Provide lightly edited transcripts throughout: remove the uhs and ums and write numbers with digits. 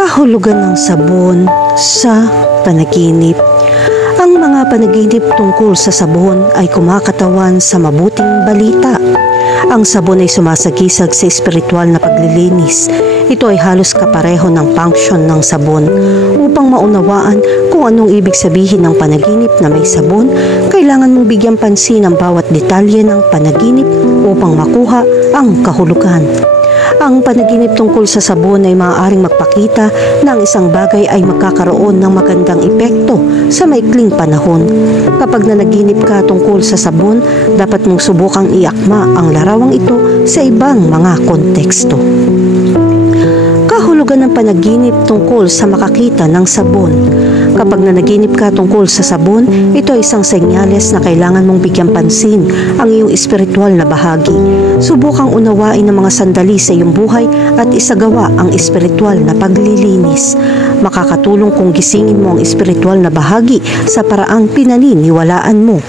Kahulugan ng sabon sa panaginip. Ang mga panaginip tungkol sa sabon ay kumakatawan sa mabuting balita. Ang sabon ay sumasagisag sa espiritual na paglilinis. Ito ay halos kapareho ng function ng sabon. Upang maunawaan kung anong ibig sabihin ng panaginip na may sabon, kailangan mong bigyang pansin ang bawat detalye ng panaginip upang makuha ang kahulugan. Ang panaginip tungkol sa sabon ay maaaring magpakita na ang isang bagay ay magkakaroon ng magandang epekto sa maikling panahon. Kapag nanaginip ka tungkol sa sabon, dapat mong subukang iakma ang larawang ito sa ibang mga konteksto. Kahulugan ng panaginip tungkol sa makakita ng sabon. Kapag nanaginip ka tungkol sa sabon, ito ay isang senyales na kailangan mong bigyang pansin ang iyong espiritual na bahagi. Subukang unawain ang mga sandali sa iyong buhay at isagawa ang espiritual na paglilinis. Makakatulong kung gisingin mo ang espiritual na bahagi sa paraang pinaniniwalaan mo.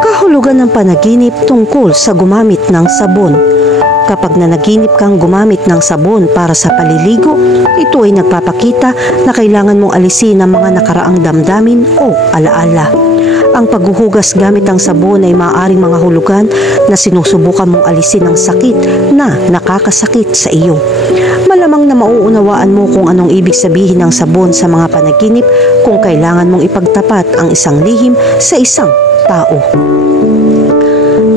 Kahulugan ng panaginip tungkol sa gumamit ng sabon. Kapag nanaginip kang gumamit ng sabon para sa paliligo, ito ay nagpapakita na kailangan mong alisin ang mga nakaraang damdamin o alaala. Ang paghuhugas gamit ang sabon ay maaaring mga hulugan na sinusubukan mong alisin ang sakit na nakakasakit sa iyo. Malamang na mauunawaan mo kung anong ibig sabihin ng sabon sa mga panaginip kung kailangan mong ipagtapat ang isang lihim sa isang tao.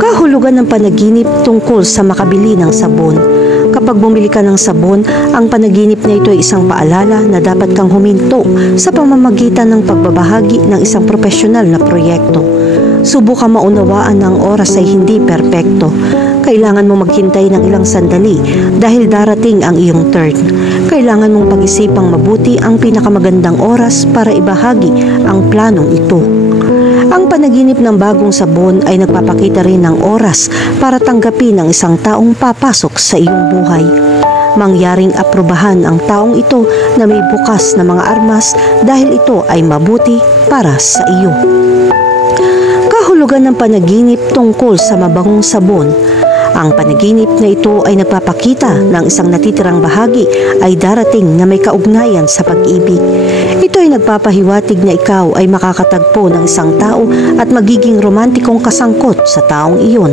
Kahulugan ng panaginip tungkol sa makabili ng sabon. Kapag bumili ka ng sabon, ang panaginip na ito ay isang paalala na dapat kang huminto sa pamamagitan ng pagbabahagi ng isang profesional na proyekto. Subukan maunawaan na ang oras ay hindi perpekto. Kailangan mo maghintay ng ilang sandali dahil darating ang iyong turn. Kailangan mong pag-isipang mabuti ang pinakamagandang oras para ibahagi ang planong ito. Ang panaginip ng bagong sabon ay nagpapakita rin ng oras para tanggapin ang isang taong papasok sa iyong buhay. Mangyaring aprubahan ang taong ito na may bukas na mga armas dahil ito ay mabuti para sa iyo. Kahulugan ng panaginip tungkol sa mabangong sabon. Ang panaginip na ito ay nagpapakita ng isang natitirang bahagi ay darating na may kaugnayan sa pag-ibig. Ito ay nagpapahiwatig na ikaw ay makakatagpo ng isang tao at magiging romantikong kasangkot sa taong iyon.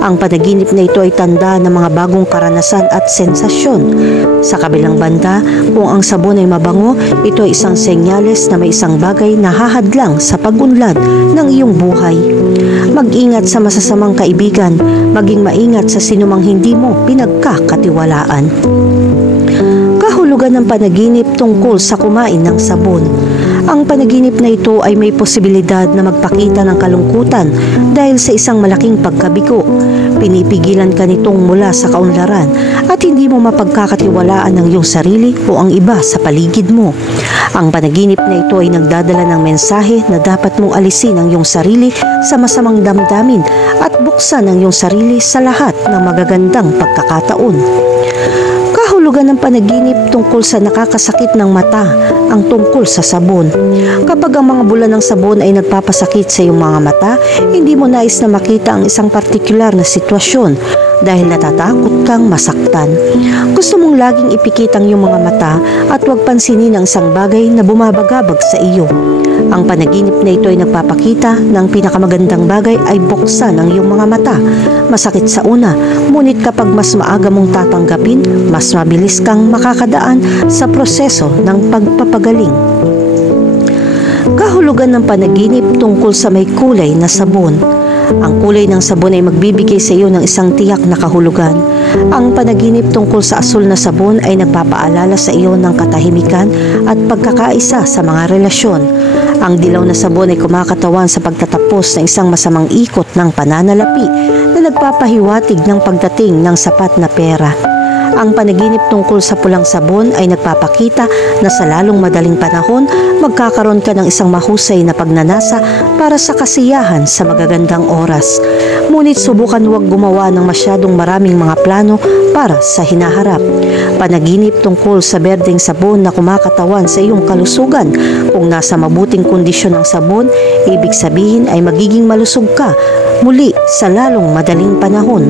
Ang panaginip na ito ay tanda ng mga bagong karanasan at sensasyon. Sa kabilang banda, kung ang sabon ay mabango, ito ay isang senyales na may isang bagay na hahadlang sa pag-unlad ng iyong buhay. Mag-ingat sa masasamang kaibigan, maging maingat sa sinumang hindi mo pinagkakatiwalaan. Kahulugan ng panaginip tungkol sa kumain ng sabon. Ang panaginip na ito ay may posibilidad na magpakita ng kalungkutan dahil sa isang malaking pagkabigo. Pinipigilan ka nitong mula sa kaunlaran at hindi mo mapagkakatiwalaan ng iyong sarili o ang iba sa paligid mo. Ang panaginip na ito ay nagdadala ng mensahe na dapat mong alisin ang iyong sarili sa masamang damdamin at buksan ang iyong sarili sa lahat ng magagandang pagkakataon. Kahulugan ng panaginip tungkol sa nakakasakit ng mata ang tungkol sa sabon. Kapag ang mga bula ng sabon ay nagpapasakit sa iyong mga mata, hindi mo nais na makita ang isang partikular na sitwasyon dahil natatakot kang masaktan. Gusto mong laging ipikit ang iyong mga mata at huwag pansinin ang isang bagay na bumabagabag sa iyo. Ang panaginip na ito ay nagpapakita ng pinakamagandang bagay ay buksan ang iyong mga mata. Masakit sa una, ngunit kapag mas maaga mong tatanggapin, mas mabilis kang makakadaan sa proseso ng pagpapagaling. Kahulugan ng panaginip tungkol sa may kulay na sabon. Ang kulay ng sabon ay magbibigay sa iyo ng isang tiyak na kahulugan. Ang panaginip tungkol sa asul na sabon ay nagpapaalala sa iyo ng katahimikan at pagkakaisa sa mga relasyon. Ang dilaw na sabon ay kumakatawan sa pagtatapos ng isang masamang ikot ng pananalapi na nagpapahiwatig ng pagdating ng sapat na pera. Ang panaginip tungkol sa pulang sabon ay nagpapakita na sa lalong madaling panahon, magkakaroon ka ng isang mahusay na pagnanasa para sa kasiyahan sa magagandang oras. Ngunit subukan huwag gumawa ng masyadong maraming mga plano para sa hinaharap. Panaginip tungkol sa berdeng sabon na kumakatawan sa iyong kalusugan. Kung nasa mabuting kondisyon ng sabon, ibig sabihin ay magiging malusog ka muli sa lalong madaling panahon.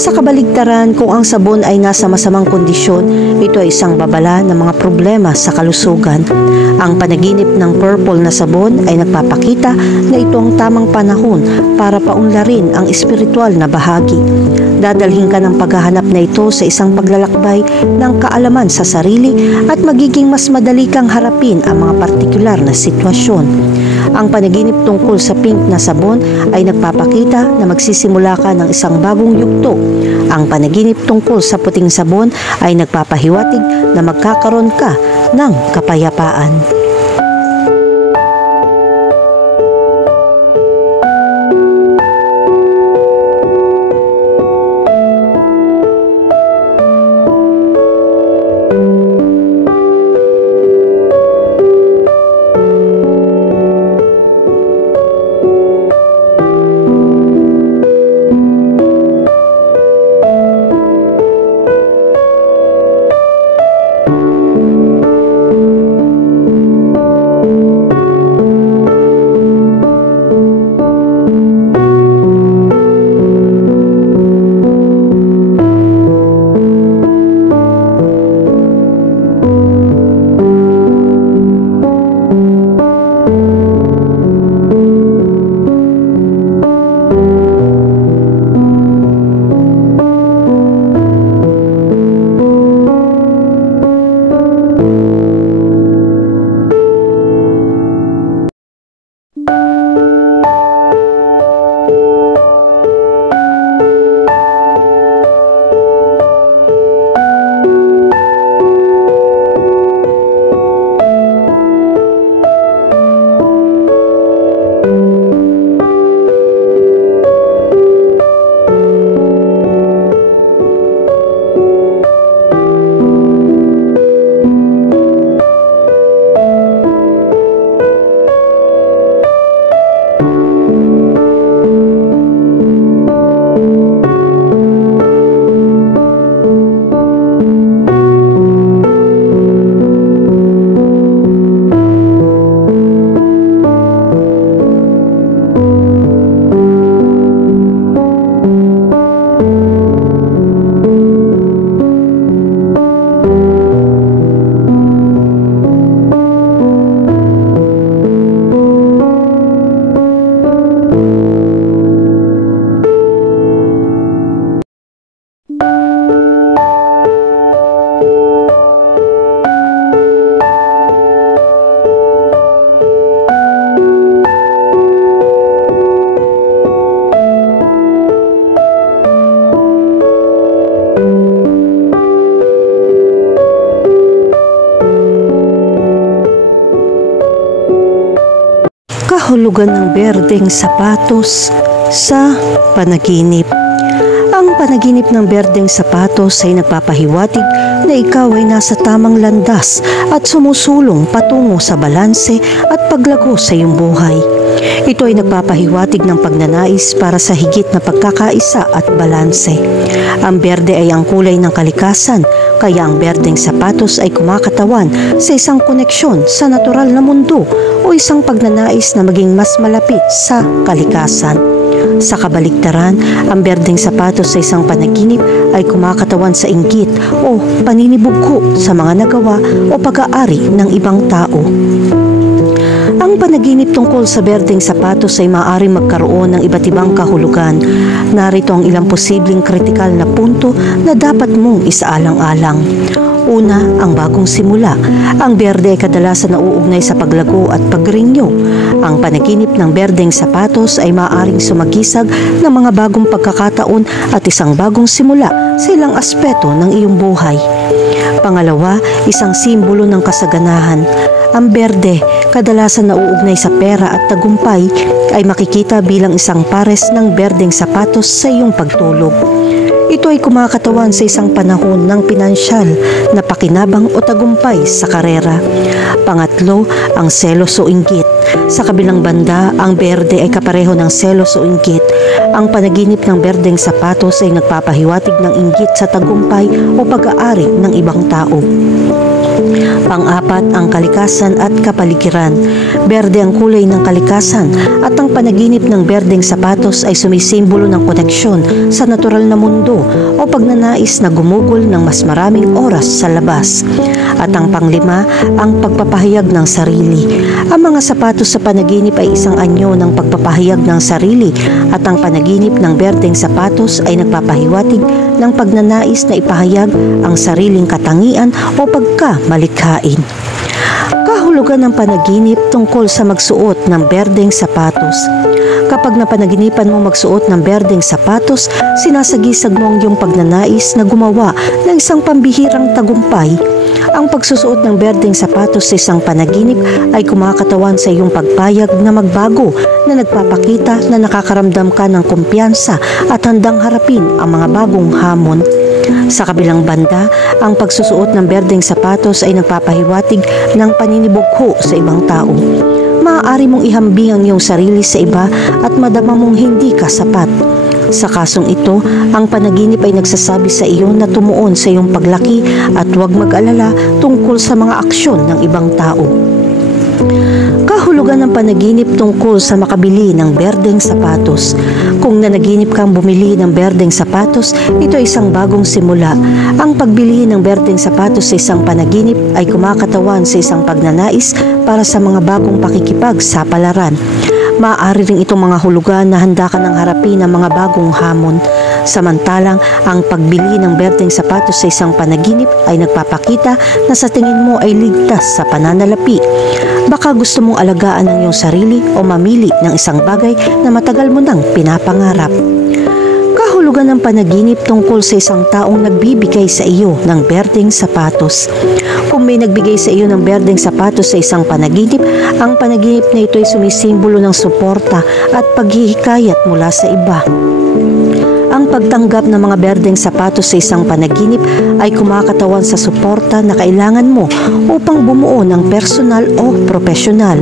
Sa kabaligtaran, kung ang sabon ay nasa masamang kondisyon, ito ay isang babala ng mga problema sa kalusugan. Ang panaginip ng purple na sabon ay nagpapakita na ito ang tamang panahon para paunlarin ang espiritual na bahagi. Dadalhin ka ng paghahanap na ito sa isang paglalakbay ng kaalaman sa sarili at magiging mas madali kang harapin ang mga partikular na sitwasyon. Ang panaginip tungkol sa pink na sabon ay nagpapakita na magsisimula ka ng isang bagong yugto. Ang panaginip tungkol sa puting sabon ay nagpapahiwatig na magkakaroon ka ng kapayapaan. Kahulugan ng berdeng sapatos sa panaginip. Ang panaginip ng berdeng sapatos ay nagpapahiwatig na ikaw ay nasa tamang landas at sumusulong patungo sa balanse at paglago sa iyong buhay. Ito ay nagpapahiwatig ng pagnanais para sa higit na pagkakaisa at balanse. Ang berde ay ang kulay ng kalikasan, kaya ang berdeng sapatos ay kumakatawan sa isang koneksyon sa natural na mundo o isang pagnanais na maging mas malapit sa kalikasan. Sa kabaligtaran, ang berdeng sapatos sa isang panaginip ay kumakatawan sa inggit o paninibugho sa mga nagawa o pag-aari ng ibang tao. Ang panaginip tungkol sa berdeng sapatos ay maaaring magkaroon ng iba't ibang kahulugan. Narito ang ilang posibleng kritikal na punto na dapat mong isaalang-alang. Una, ang bagong simula. Ang berde ay kadalasan nauugnay sa paglago at pagrinyo. Ang panaginip ng berdeng sapatos ay maaaring sumagisag ng mga bagong pagkakataon at isang bagong simula sa ilang aspeto ng iyong buhay. Pangalawa, isang simbolo ng kasaganahan. Ang berde, kadalasan nauugnay sa pera at tagumpay, ay makikita bilang isang pares ng berdeng sapatos sa iyong pagtulog. Ito ay kumakatawan sa isang panahon ng pinansyal na pakinabang o tagumpay sa karera. Pangatlo, ang selos o inggit. Sa kabilang banda, ang berde ay kapareho ng selos o inggit. Ang panaginip ng berdeng sapatos ay nagpapahiwatig ng inggit sa tagumpay o pag-aari ng ibang tao. Pang-apat, ang kalikasan at kapaligiran. Berde ang kulay ng kalikasan at ang panaginip ng berdeng sapatos ay sumisimbolo ng koneksyon sa natural na mundo o pagnanais na gumugol ng mas maraming oras sa labas. At ang panglima, ang pagpapahayag ng sarili. Ang mga sapatos sa panaginip ay isang anyo ng pagpapahayag ng sarili at ang panaginip ng berdeng sapatos ay nagpapahiwatig ng pagnanais na ipahayag ang sariling katangian o pagkamalikhain. Kahulugan ng panaginip tungkol sa magsuot ng berdeng sapatos. Kapag napanaginipan mo magsuot ng berdeng sapatos, sinasagisag mo ang iyong pagnanais na gumawa ng isang pambihirang tagumpay. Ang pagsusuot ng berdeng sapatos sa isang panaginip ay kumakatawan sa iyong pagpayag na magbago na nagpapakita na nakakaramdam ka ng kumpiyansa at handang harapin ang mga bagong hamon. Sa kabilang banda, ang pagsusuot ng berdeng sapatos ay nagpapahiwatig ng paninibugho sa ibang tao. Maaari mong ihambing ang iyong sarili sa iba at madama mong hindi ka sapat. Sa kasong ito, ang panaginip ay nagsasabi sa iyo na tumuon sa iyong paglaki at huwag mag-alala tungkol sa mga aksyon ng ibang tao. Kahulugan ng panaginip tungkol sa makabili ng berdeng sapatos. Kung nanaginip kang bumili ng berdeng sapatos, ito ay isang bagong simula. Ang pagbili ng berdeng sapatos sa isang panaginip ay kumakatawan sa isang pagnanais para sa mga bagong pakikipagsapalaran. Maaari rin itong mga hulugan na handa ka ng harapin ang mga bagong hamon. Samantalang, ang pagbili ng berdeng sapatos sa isang panaginip ay nagpapakita na sa tingin mo ay ligtas sa pananalapi. Baka gusto mong alagaan ang iyong sarili o mamili ng isang bagay na matagal mo nang pinapangarap. Kahulugan ng panaginip tungkol sa isang taong nagbibigay sa iyo ng berdeng sapatos. Kung may nagbigay sa iyo ng berdeng sapatos sa isang panaginip, ang panaginip na ito ay sumisimbolo ng suporta at paghihikayat mula sa iba. Ang pagtanggap ng mga berdeng sapatos sa isang panaginip ay kumakatawan sa suporta na kailangan mo upang bumuo ng personal o profesional.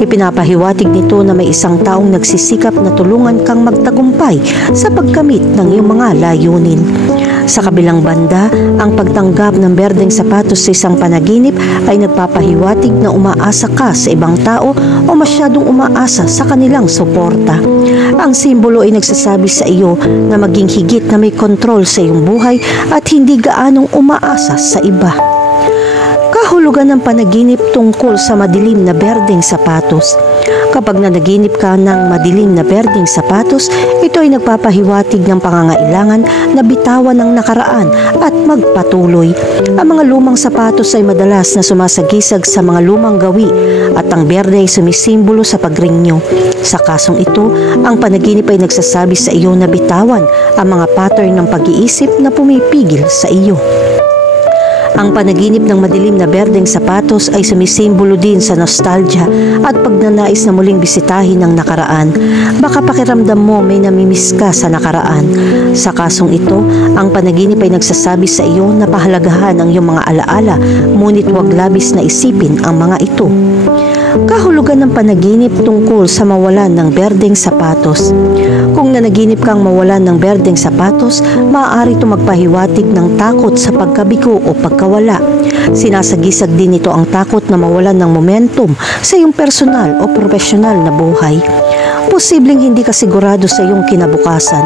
Ipinapahiwatig nito na may isang taong nagsisikap na tulungan kang magtagumpay sa pagkamit ng iyong mga layunin. Sa kabilang banda, ang pagtanggap ng berdeng sapatos sa isang panaginip ay nagpapahiwatig na umaasa ka sa ibang tao o masyadong umaasa sa kanilang suporta. Ang simbolo ay nagsasabi sa iyo na maging higit na may kontrol sa iyong buhay at hindi gaanong umaasa sa iba. Kahulugan ng panaginip tungkol sa madilim na berdeng sapatos. Kapag nanaginip ka ng madilim na berdeng sapatos, ito ay nagpapahiwatig ng pangangailangan na bitawan ang nakaraan at magpatuloy. Ang mga lumang sapatos ay madalas na sumasagisag sa mga lumang gawi at ang berde ay sumisimbolo sa pagrenyo. Sa kasong ito, ang panaginip ay nagsasabi sa iyo na bitawan ang mga pattern ng pag-iisip na pumipigil sa iyo. Ang panaginip ng madilim na berdeng sapatos ay sumisimbolo din sa nostalgia at pagnanais na muling bisitahin ang nakaraan. Baka pakiramdam mo may namimiss ka sa nakaraan. Sa kasong ito, ang panaginip ay nagsasabi sa iyo na pahalagahan ang iyong mga alaala, ngunit huwag labis na isipin ang mga ito. Kahulugan ng panaginip tungkol sa mawalan ng berdeng sapatos. Kung nanaginip kang mawalan ng berdeng sapatos, maaari ito magpahiwatig ng takot sa pagkabigo o pagkawala. Sinasagisag din ito ang takot na mawalan ng momentum sa iyong personal o profesional na buhay. Posibleng hindi ka sigurado sa iyong kinabukasan.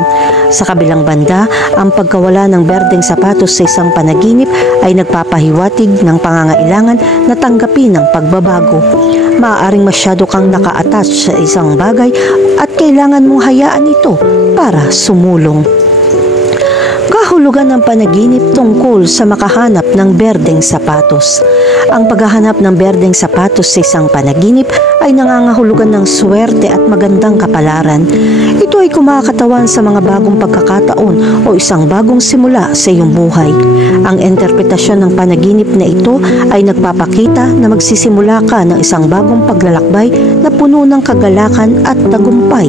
Sa kabilang banda, ang pagkawala ng berdeng sapatos sa isang panaginip ay nagpapahiwatig ng pangangailangan na tanggapin ang pagbabago. Maaaring masyado kang naka-attach sa isang bagay at kailangan mong hayaan ito para sumulong. Kahulugan ng panaginip tungkol sa makahanap ng berdeng sapatos. Ang paghahanap ng berdeng sapatos sa isang panaginip ay nangangahulugan ng swerte at magandang kapalaran. Ito ay kumakatawan sa mga bagong pagkakataon o isang bagong simula sa iyong buhay. Ang interpretasyon ng panaginip na ito ay nagpapakita na magsisimula ka ng isang bagong paglalakbay na puno ng kagalakan at tagumpay.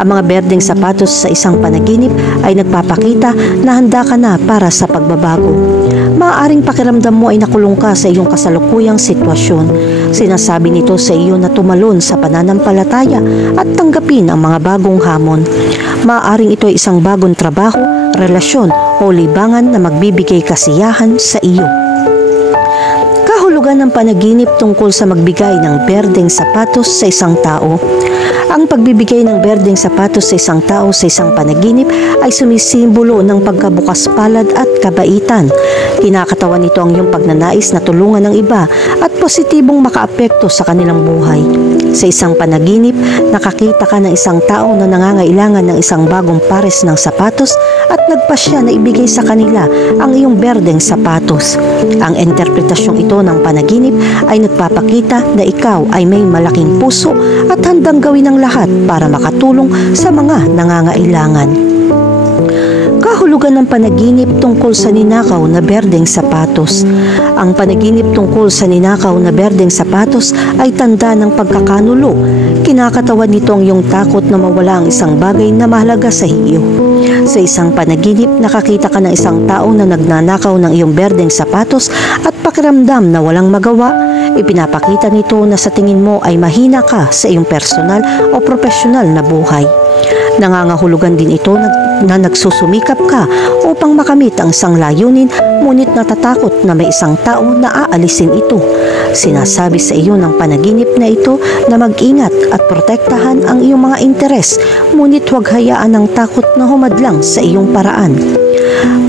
Ang mga berdeng sapatos sa isang panaginip ay nagpapakita na handa ka na para sa pagbabago. Maaaring pakiramdam mo ay nakulong ka sa iyong kasalukuyang sitwasyon. Sinasabi nito sa iyo na tumalon sa pananampalataya at tanggapin ang mga bagong hamon. Maaaring ito ay isang bagong trabaho, relasyon o libangan na magbibigay kasiyahan sa iyo. Kahulugan ng panaginip tungkol sa magbigay ng berdeng sapatos sa isang tao. Ang pagbibigay ng berdeng sapatos sa isang tao sa isang panaginip ay sumisimbolo ng pagkabukas palad at kabaitan. Kinakatawan nito ang iyong pagnanais na tulungan ng iba at positibong makaapekto sa kanilang buhay. Sa isang panaginip, nakakita ka ng isang tao na nangangailangan ng isang bagong pares ng sapatos at nagpasya na ibigay sa kanila ang iyong berdeng sapatos. Ang interpretasyong ito ng panaginip ay nagpapakita na ikaw ay may malaking puso at handang gawin ang lahat para makatulong sa mga nangangailangan. Kahulugan ng panaginip tungkol sa ninakaw na berdeng sapatos. Ang panaginip tungkol sa ninakaw na berdeng sapatos ay tanda ng pagkakanulo. Kinakatawan nito ang iyong takot na mawala ang isang bagay na mahalaga sa iyo. Sa isang panaginip, nakakita ka ng isang tao na nagnanakaw ng iyong berdeng sapatos at pakiramdam na walang magawa. Ipinapakita nito na sa tingin mo ay mahina ka sa iyong personal o profesional na buhay. Nangangahulugan din ito na nagsusumikap ka upang makamit ang isang layunin, ngunit natatakot na may isang tao na aalisin ito. Sinasabi sa iyo ng panaginip na ito na mag-ingat at protektahan ang iyong mga interes, ngunit huwag hayaan ang takot na humadlang sa iyong paraan.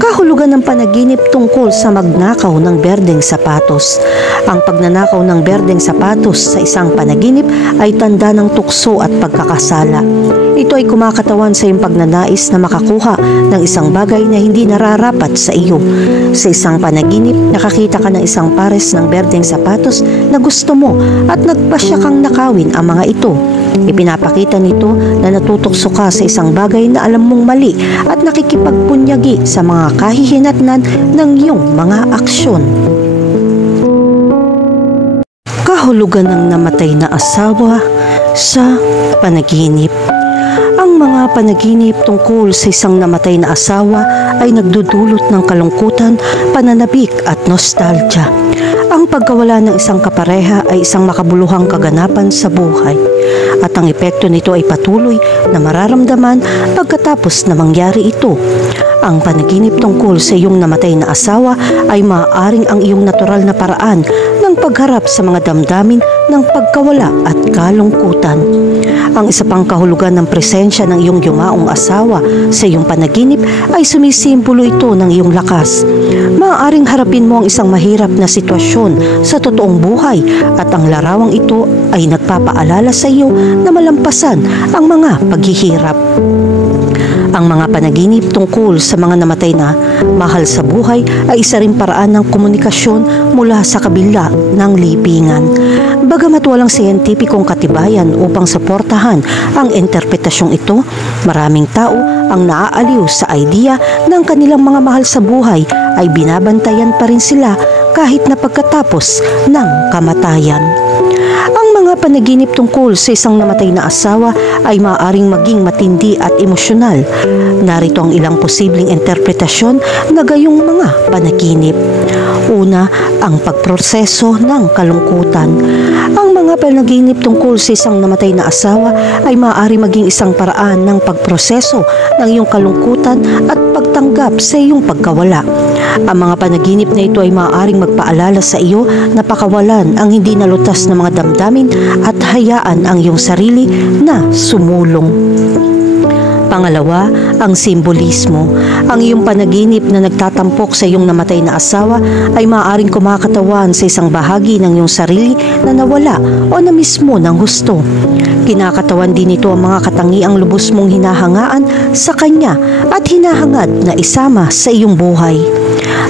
Kahulugan ng panaginip tungkol sa magnakaw ng berdeng sapatos. Ang pagnanakaw ng berdeng sapatos sa isang panaginip ay tanda ng tukso at pagkakasala. Ito ay kumakatawan sa iyong pagnanais na makakuha ng isang bagay na hindi nararapat sa iyo. Sa isang panaginip, nakakita ka ng isang pares ng berdeng sapatos na gusto mo at nagpasya kang nakawin ang mga ito. Ipinapakita nito na natutokso ka sa isang bagay na alam mong mali at nakikipagpunyagi sa mga kahihinatnan ng iyong mga aksyon. Kahulugan ng namatay na asawa sa panaginip. Ang mga panaginip tungkol sa isang namatay na asawa ay nagdudulot ng kalungkutan, pananabik at nostalgia. Ang pagkawala ng isang kapareha ay isang makabuluhang kaganapan sa buhay at ang epekto nito ay patuloy na mararamdaman pagkatapos na mangyari ito. Ang panaginip tungkol sa iyong namatay na asawa ay maaaring ang iyong natural na paraan ng pagharap sa mga damdamin ng pagkawala at kalungkutan. Ang isa pang kahulugan ng presensya ng iyong yumaong asawa sa iyong panaginip ay sumisimbolo ito ng iyong lakas. Maaaring harapin mo ang isang mahirap na sitwasyon sa totoong buhay at ang larawang ito ay nagpapaalala sa iyo na malampasan ang mga paghihirap. Ang mga panaginip tungkol sa mga namatay na mahal sa buhay ay isa ring paraan ng komunikasyon mula sa kabila ng libingan. Bagamat walang siyentipikong katibayan upang suportahan ang interpretasyong ito, maraming tao ang naaaliw sa idea ng kanilang mga mahal sa buhay ay binabantayan pa rin sila kahit na pagkatapos ng kamatayan. Ang mga panaginip tungkol sa isang namatay na asawa ay maaaring maging matindi at emosyonal. Narito ang ilang posibleng interpretasyon na gayong mga panaginip. Una, ang pagproseso ng kalungkutan. Ang mga panaginip tungkol sa isang namatay na asawa ay maaari maging isang paraan ng pagproseso ng iyong kalungkutan at pagtanggap sa iyong pagkawala. Ang mga panaginip na ito ay maaaring magpaalala sa iyo na pakawalan ang hindi nalutas na mga damdamin at hayaan ang iyong sarili na sumulong. Pangalawa, ang simbolismo. Ang iyong panaginip na nagtatampok sa iyong namatay na asawa ay maaaring kumakatawan sa isang bahagi ng iyong sarili na nawala o na mismo ng husto. Kinakatawan din ito ang mga katangiang lubos mong hinahangaan sa kanya at hinahangad na isama sa iyong buhay.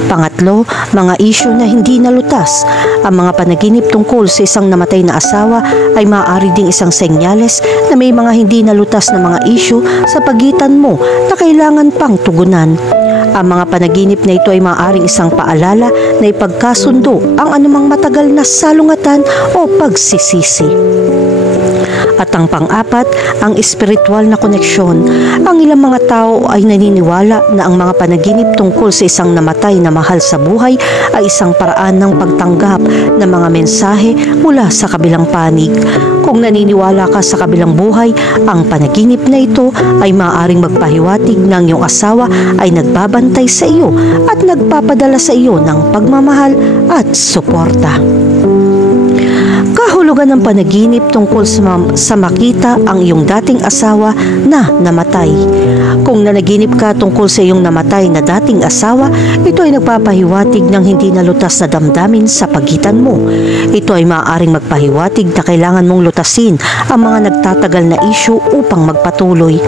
Pangatlo, mga isyu na hindi nalutas. Ang mga panaginip tungkol sa isang namatay na asawa ay maaari ding isang senyales na may mga hindi nalutas na mga isyu sa pagitan mo na kailangan pang tugunan. Ang mga panaginip na ito ay maaaring isang paalala na ipagkasundo ang anumang matagal na salungatan o pagsisisi. At ang pang-apat, ang espiritual na koneksyon. Ang ilang mga tao ay naniniwala na ang mga panaginip tungkol sa isang namatay na mahal sa buhay ay isang paraan ng pagtanggap ng mga mensahe mula sa kabilang panig. Kung naniniwala ka sa kabilang buhay, ang panaginip na ito ay maaaring magpahiwatig ng iyong asawa ay nagbabantay sa iyo at nagpapadala sa iyo ng pagmamahal at suporta. Kahulugan ng panaginip tungkol sa makita ang iyong dating asawa na namatay. Kung nanaginip ka tungkol sa iyong namatay na dating asawa, ito ay nagpapahiwatig ng hindi nalutas na damdamin sa pagitan mo. Ito ay maaaring magpahiwatig na kailangan mong lutasin ang mga nagtatagal na isyu upang magpatuloy.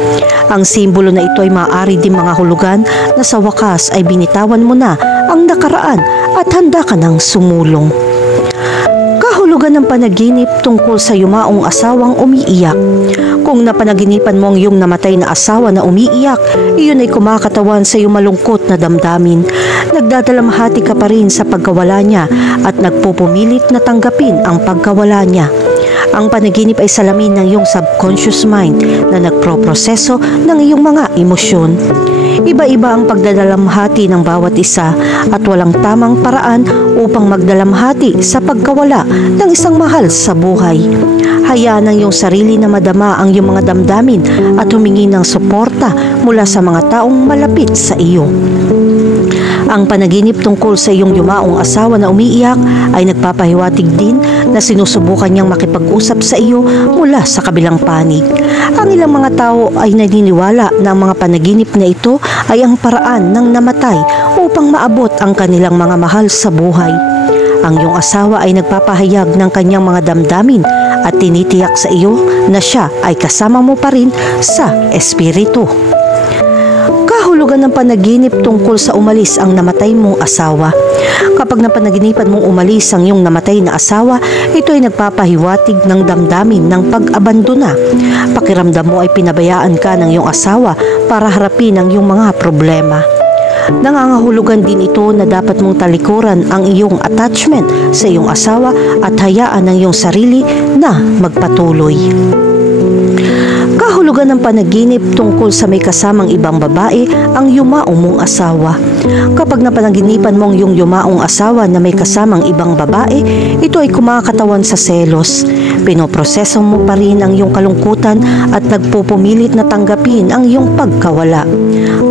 Ang simbolo na ito ay maaari din mga hulugan na sa wakas ay binitawan mo na ang nakaraan at handa ka ng sumulong. Kahulugan ng panaginip tungkol sa yumaong asawang umiiyak. Kung napanaginipan mo ang iyong namatay na asawa na umiiyak, iyon ay kumakatawan sa iyong malungkot na damdamin. Nagdadalamhati ka pa rin sa pagkawala niya at nagpupumilit na tanggapin ang pagkawala niya. Ang panaginip ay salamin ng iyong subconscious mind na nagproproseso ng iyong mga emosyon. Iba-iba ang pagdadalamhati ng bawat isa at walang tamang paraan upang magdalamhati sa pagkawala ng isang mahal sa buhay. Hayaan ang iyong sarili na madama ang iyong mga damdamin at humingi ng suporta mula sa mga taong malapit sa iyo. Ang panaginip tungkol sa iyong yumaong asawa na umiiyak ay nagpapahiwatig din na sinusubukan niyang makipag-usap sa iyo mula sa kabilang panig. Ang ilang mga tao ay naniniwala na ang mga panaginip na ito ay ang paraan ng namatay upang maabot ang kanilang mga mahal sa buhay. Ang iyong asawa ay nagpapahayag ng kanyang mga damdamin at tinitiyak sa iyo na siya ay kasama mo pa rin sa espiritu. Kahulugan ng panaginip tungkol sa umalis ang namatay mong asawa. Kapag napanaginipan mong umalis ang iyong namatay na asawa, ito ay nagpapahiwatig ng damdamin ng pag-abandona. Pakiramdam mo ay pinabayaan ka ng iyong asawa para harapin ang iyong mga problema. Nangangahulugan din ito na dapat mong talikuran ang iyong attachment sa iyong asawa at hayaan ang iyong sarili na magpatuloy. Kahulugan ng panaginip tungkol sa may kasamang ibang babae ang yumaong mong asawa. Kapag napanaginipan mong yung yumaong asawa na may kasamang ibang babae, ito ay kumakatawan sa selos. Pinoproseso mo pa rin ang iyong kalungkutan at nagpupumilit na tanggapin ang iyong pagkawala.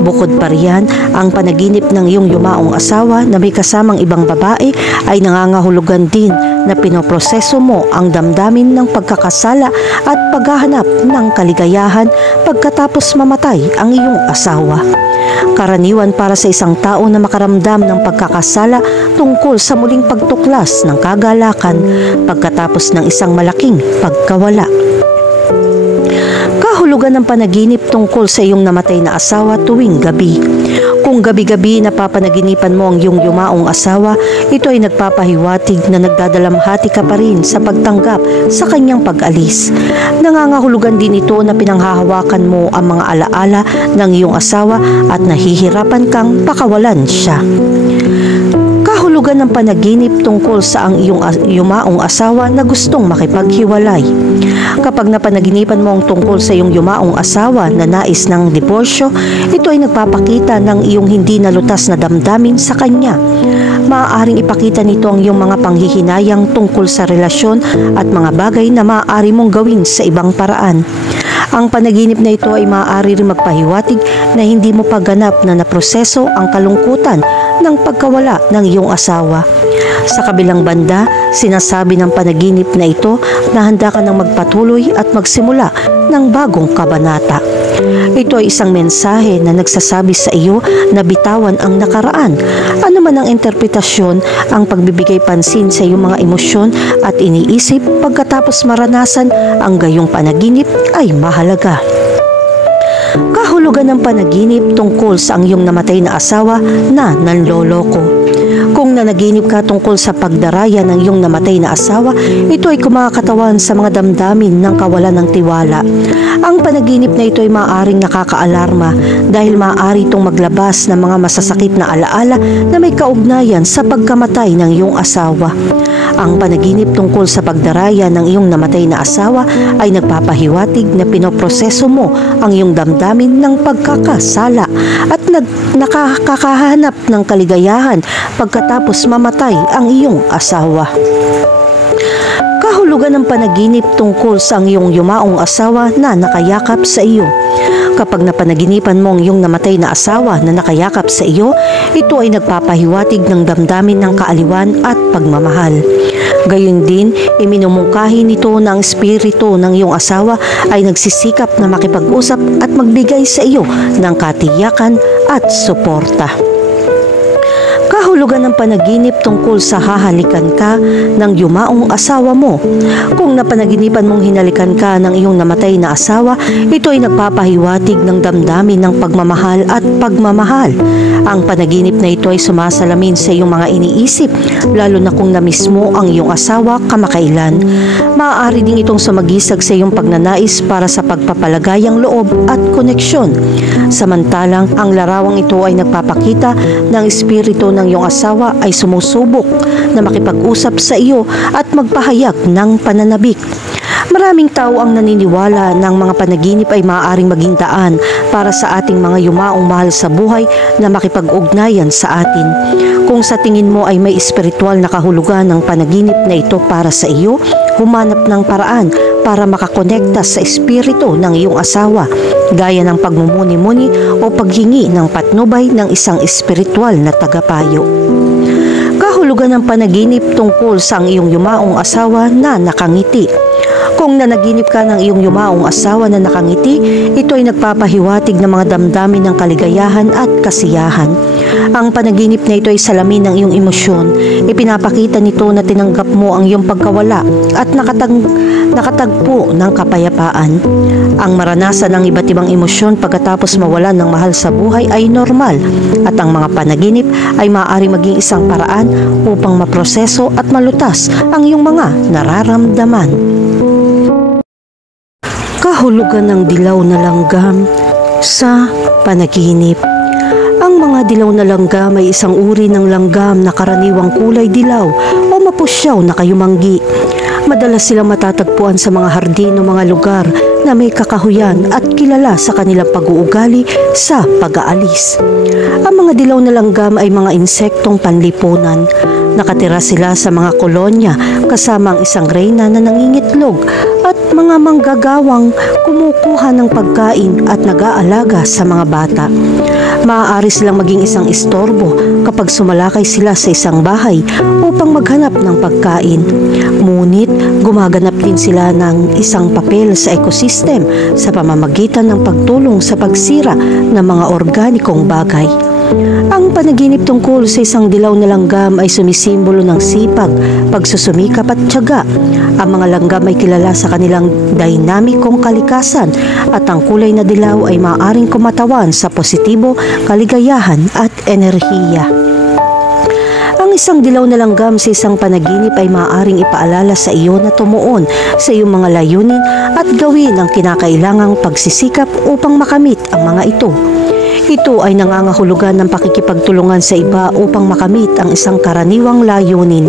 Bukod pa riyan, ang panaginip ng iyong yumaong asawa na may kasamang ibang babae ay nangangahulugan din na pinoproseso mo ang damdamin ng pagkakasala at paghahanap ng kaligayahan pagkatapos mamatay ang iyong asawa. Karaniwan para sa isang tao na makaramdam ng pagkakasala tungkol sa muling pagtuklas ng kagalakan pagkatapos ng isang malaking pagkawala. Kahulugan ng panaginip tungkol sa iyong namatay na asawa tuwing gabi. Kung gabi-gabi napapanaginipan mo ang iyong yumaong asawa, ito ay nagpapahiwatig na nagdadalamhati ka pa rin sa pagtanggap sa kanyang pag-alis. Nangangahulugan din ito na pinanghahawakan mo ang mga alaala ng iyong asawa at nahihirapan kang pakawalan siya. Kahulugan ng panaginip tungkol sa ang iyong yumaong asawa na gustong makipaghiwalay. Kapag napanaginipan mo ang tungkol sa iyong yumaong asawa na nais ng diborsyo, ito ay nagpapakita ng iyong hindi nalutas na damdamin sa kanya. Maaaring ipakita nito ang iyong mga panghihinayang tungkol sa relasyon at mga bagay na maaari mong gawin sa ibang paraan. Ang panaginip na ito ay maaari rin magpahiwatig na hindi mo pa ganap na naproseso ang kalungkutan ng pagkawala ng iyong asawa. Sa kabilang banda, sinasabi ng panaginip na ito na handa ka nang magpatuloy at magsimula ng bagong kabanata. Ito ay isang mensahe na nagsasabi sa iyo na bitawan ang nakaraan. Ano man ang interpretasyon, ang pagbibigay pansin sa iyong mga emosyon at iniisip pagkatapos maranasan ang gayong panaginip ay mahalaga. Kahulugan ng panaginip tungkol sa ang iyong namatay na asawa na nanloloko. Kung nanaginip ka tungkol sa pagdaraya ng iyong namatay na asawa, ito ay kumakatawan sa mga damdamin ng kawalan ng tiwala. Ang panaginip na ito ay maaaring nakakaalarma dahil maaari itong maglabas ng mga masasakit na alaala na may kaugnayan sa pagkamatay ng iyong asawa. Ang panaginip tungkol sa pagdaraya ng iyong namatay na asawa ay nagpapahiwatig na pinoproseso mo ang iyong damdamin ng pagkakasala at nakakahanap ng kaligayahan pagkatapos mamatay ang iyong asawa. Kahulugan ng panaginip tungkol sa iyong yumaong asawa na nakayakap sa iyo. Kapag napanaginipan mo ang iyong namatay na asawa na nakayakap sa iyo, ito ay nagpapahiwatig ng damdamin ng kaaliwan at pagmamahal. Gayon din, iminumungkahi nito na ang espiritu ng iyong asawa ay nagsisikap na makipag-usap at magbigay sa iyo ng katiyakan at suporta. Kahulugan ng panaginip tungkol sa hahalikan ka ng yumaong asawa mo. Kung napanaginipan mong hinalikan ka ng iyong namatay na asawa, ito ay nagpapahiwatig ng damdamin ng pagmamahal at pagmamahal. Ang panaginip na ito ay sumasalamin sa iyong mga iniisip, lalo na kung namiss mo ang iyong asawa kamakailan. Maaari ding itong sumagisag sa iyong pagnanais para sa pagpapalagayang loob at koneksyon. Samantalang ang larawang ito ay nagpapakita ng espiritu ng iyong asawa ay sumusubok na makipag-usap sa iyo at magpahayag ng pananabik. Maraming tao ang naniniwala na ang mga panaginip ay maaaring maging daan para sa ating mga yumaong mahal sa buhay na makipag-ugnayan sa atin. Kung sa tingin mo ay may espiritual na kahulugan ng panaginip na ito para sa iyo, humanap ng paraan para makakonekta sa espiritu ng iyong asawa, gaya ng pagmumuni-muni o paghingi ng patnubay ng isang espiritual na tagapayo. Kahulugan ng panaginip tungkol sa ang iyong yumaong asawa na nakangiti. Kung nanaginip ka ng iyong yumaong asawa na nakangiti, ito ay nagpapahiwatig ng mga damdamin ng kaligayahan at kasiyahan. Ang panaginip na ito ay salamin ng iyong emosyon. Ipinapakita nito na tinanggap mo ang iyong pagkawala at nakatagpo ng kapayapaan. Ang maranasan ng iba't ibang emosyon pagkatapos mawalan ng mahal sa buhay ay normal, at ang mga panaginip ay maaari maging isang paraan upang maproseso at malutas ang iyong mga nararamdaman. Kahulugan ng dilaw na langgam sa panaginip. Ang mga dilaw na langgam ay isang uri ng langgam na karaniwang kulay dilaw o mapusyaw na kayumanggi. Madalas silang matatagpuan sa mga hardin o mga lugar na may kakahuyan at kilala sa kanilang pag-uugali sa pag-aalis. Ang mga dilaw na langgam ay mga insektong panlipunan. Nakatira sila sa mga kolonya kasama ang isang reyna na nangingitlog at mga manggagawang kumukuha ng pagkain at nag-aalaga sa mga bata. Maaari silang maging isang istorbo kapag sumalakay sila sa isang bahay upang maghanap ng pagkain. Ngunit gumaganap din sila ng isang papel sa ecosystem sa pamamagitan ng pagtulong sa pagsira ng mga organikong bagay. Ang panaginip tungkol sa isang dilaw na langgam ay sumisimbolo ng sipag, pagsusumikap at tiyaga. Ang mga langgam ay kilala sa kanilang dinamikong kalikasan at ang kulay na dilaw ay maaaring kumatawan sa positibo, kaligayahan at enerhiya. Ang isang dilaw na langgam sa isang panaginip ay maaaring ipaalala sa iyo na tumuon sa iyong mga layunin at gawin ang kinakailangang pagsisikap upang makamit ang mga ito. Ito ay nangangahulugan ng pakikipagtulungan sa iba upang makamit ang isang karaniwang layunin.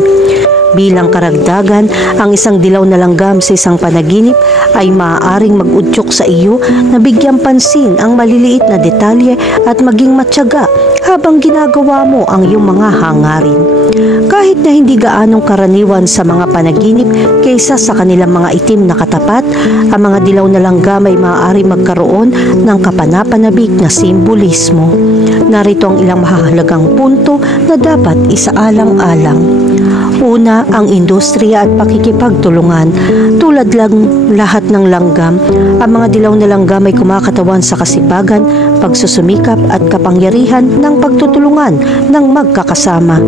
Bilang karagdagan, ang isang dilaw na langgam sa isang panaginip ay maaaring mag-udyok sa iyo na bigyang pansin ang maliliit na detalye at maging matyaga habang ginagawa mo ang iyong mga hangarin. Kahit na hindi gaanong karaniwan sa mga panaginip kaysa sa kanilang mga itim na katapat, ang mga dilaw na langgam ay maaari magkaroon ng kapanapanabik na simbolismo. Narito ang ilang mahahalagang punto na dapat isaalang-alang. Una, ang industriya at pakikipagtulungan. Tulad lang lahat ng langgam, ang mga dilaw na langgam ay kumakatawan sa kasipagan, pagsusumikap at kapangyarihan ng pagtutulungan ng magkakasama.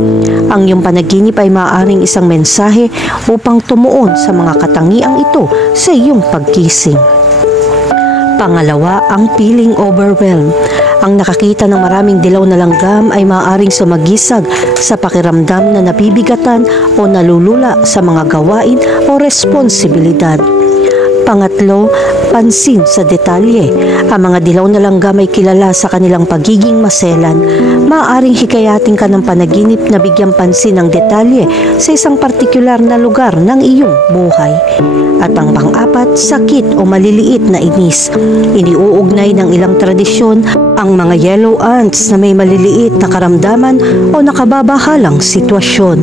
Ang iyong panaginip ay maaaring isang mensahe upang tumuon sa mga katangiang ito sa iyong paggising. Pangalawa, ang feeling overwhelmed. Ang nakakita ng maraming dilaw na langgam ay maaaring sumagisag sa pakiramdam na nabibigatan o nalulula sa mga gawain o responsibilidad. Pangatlo, pansin sa detalye. Ang mga dilaw na langgam ay kilala sa kanilang pagiging maselan. Maaaring hikayatin ka ng panaginip na bigyang pansin ang detalye sa isang partikular na lugar ng iyong buhay. At ang pang-apat, sakit o maliliit na inis. Iniuugnay ng ilang tradisyon ang mga yellow ants na may maliliit na karamdaman o nakababahalang sitwasyon.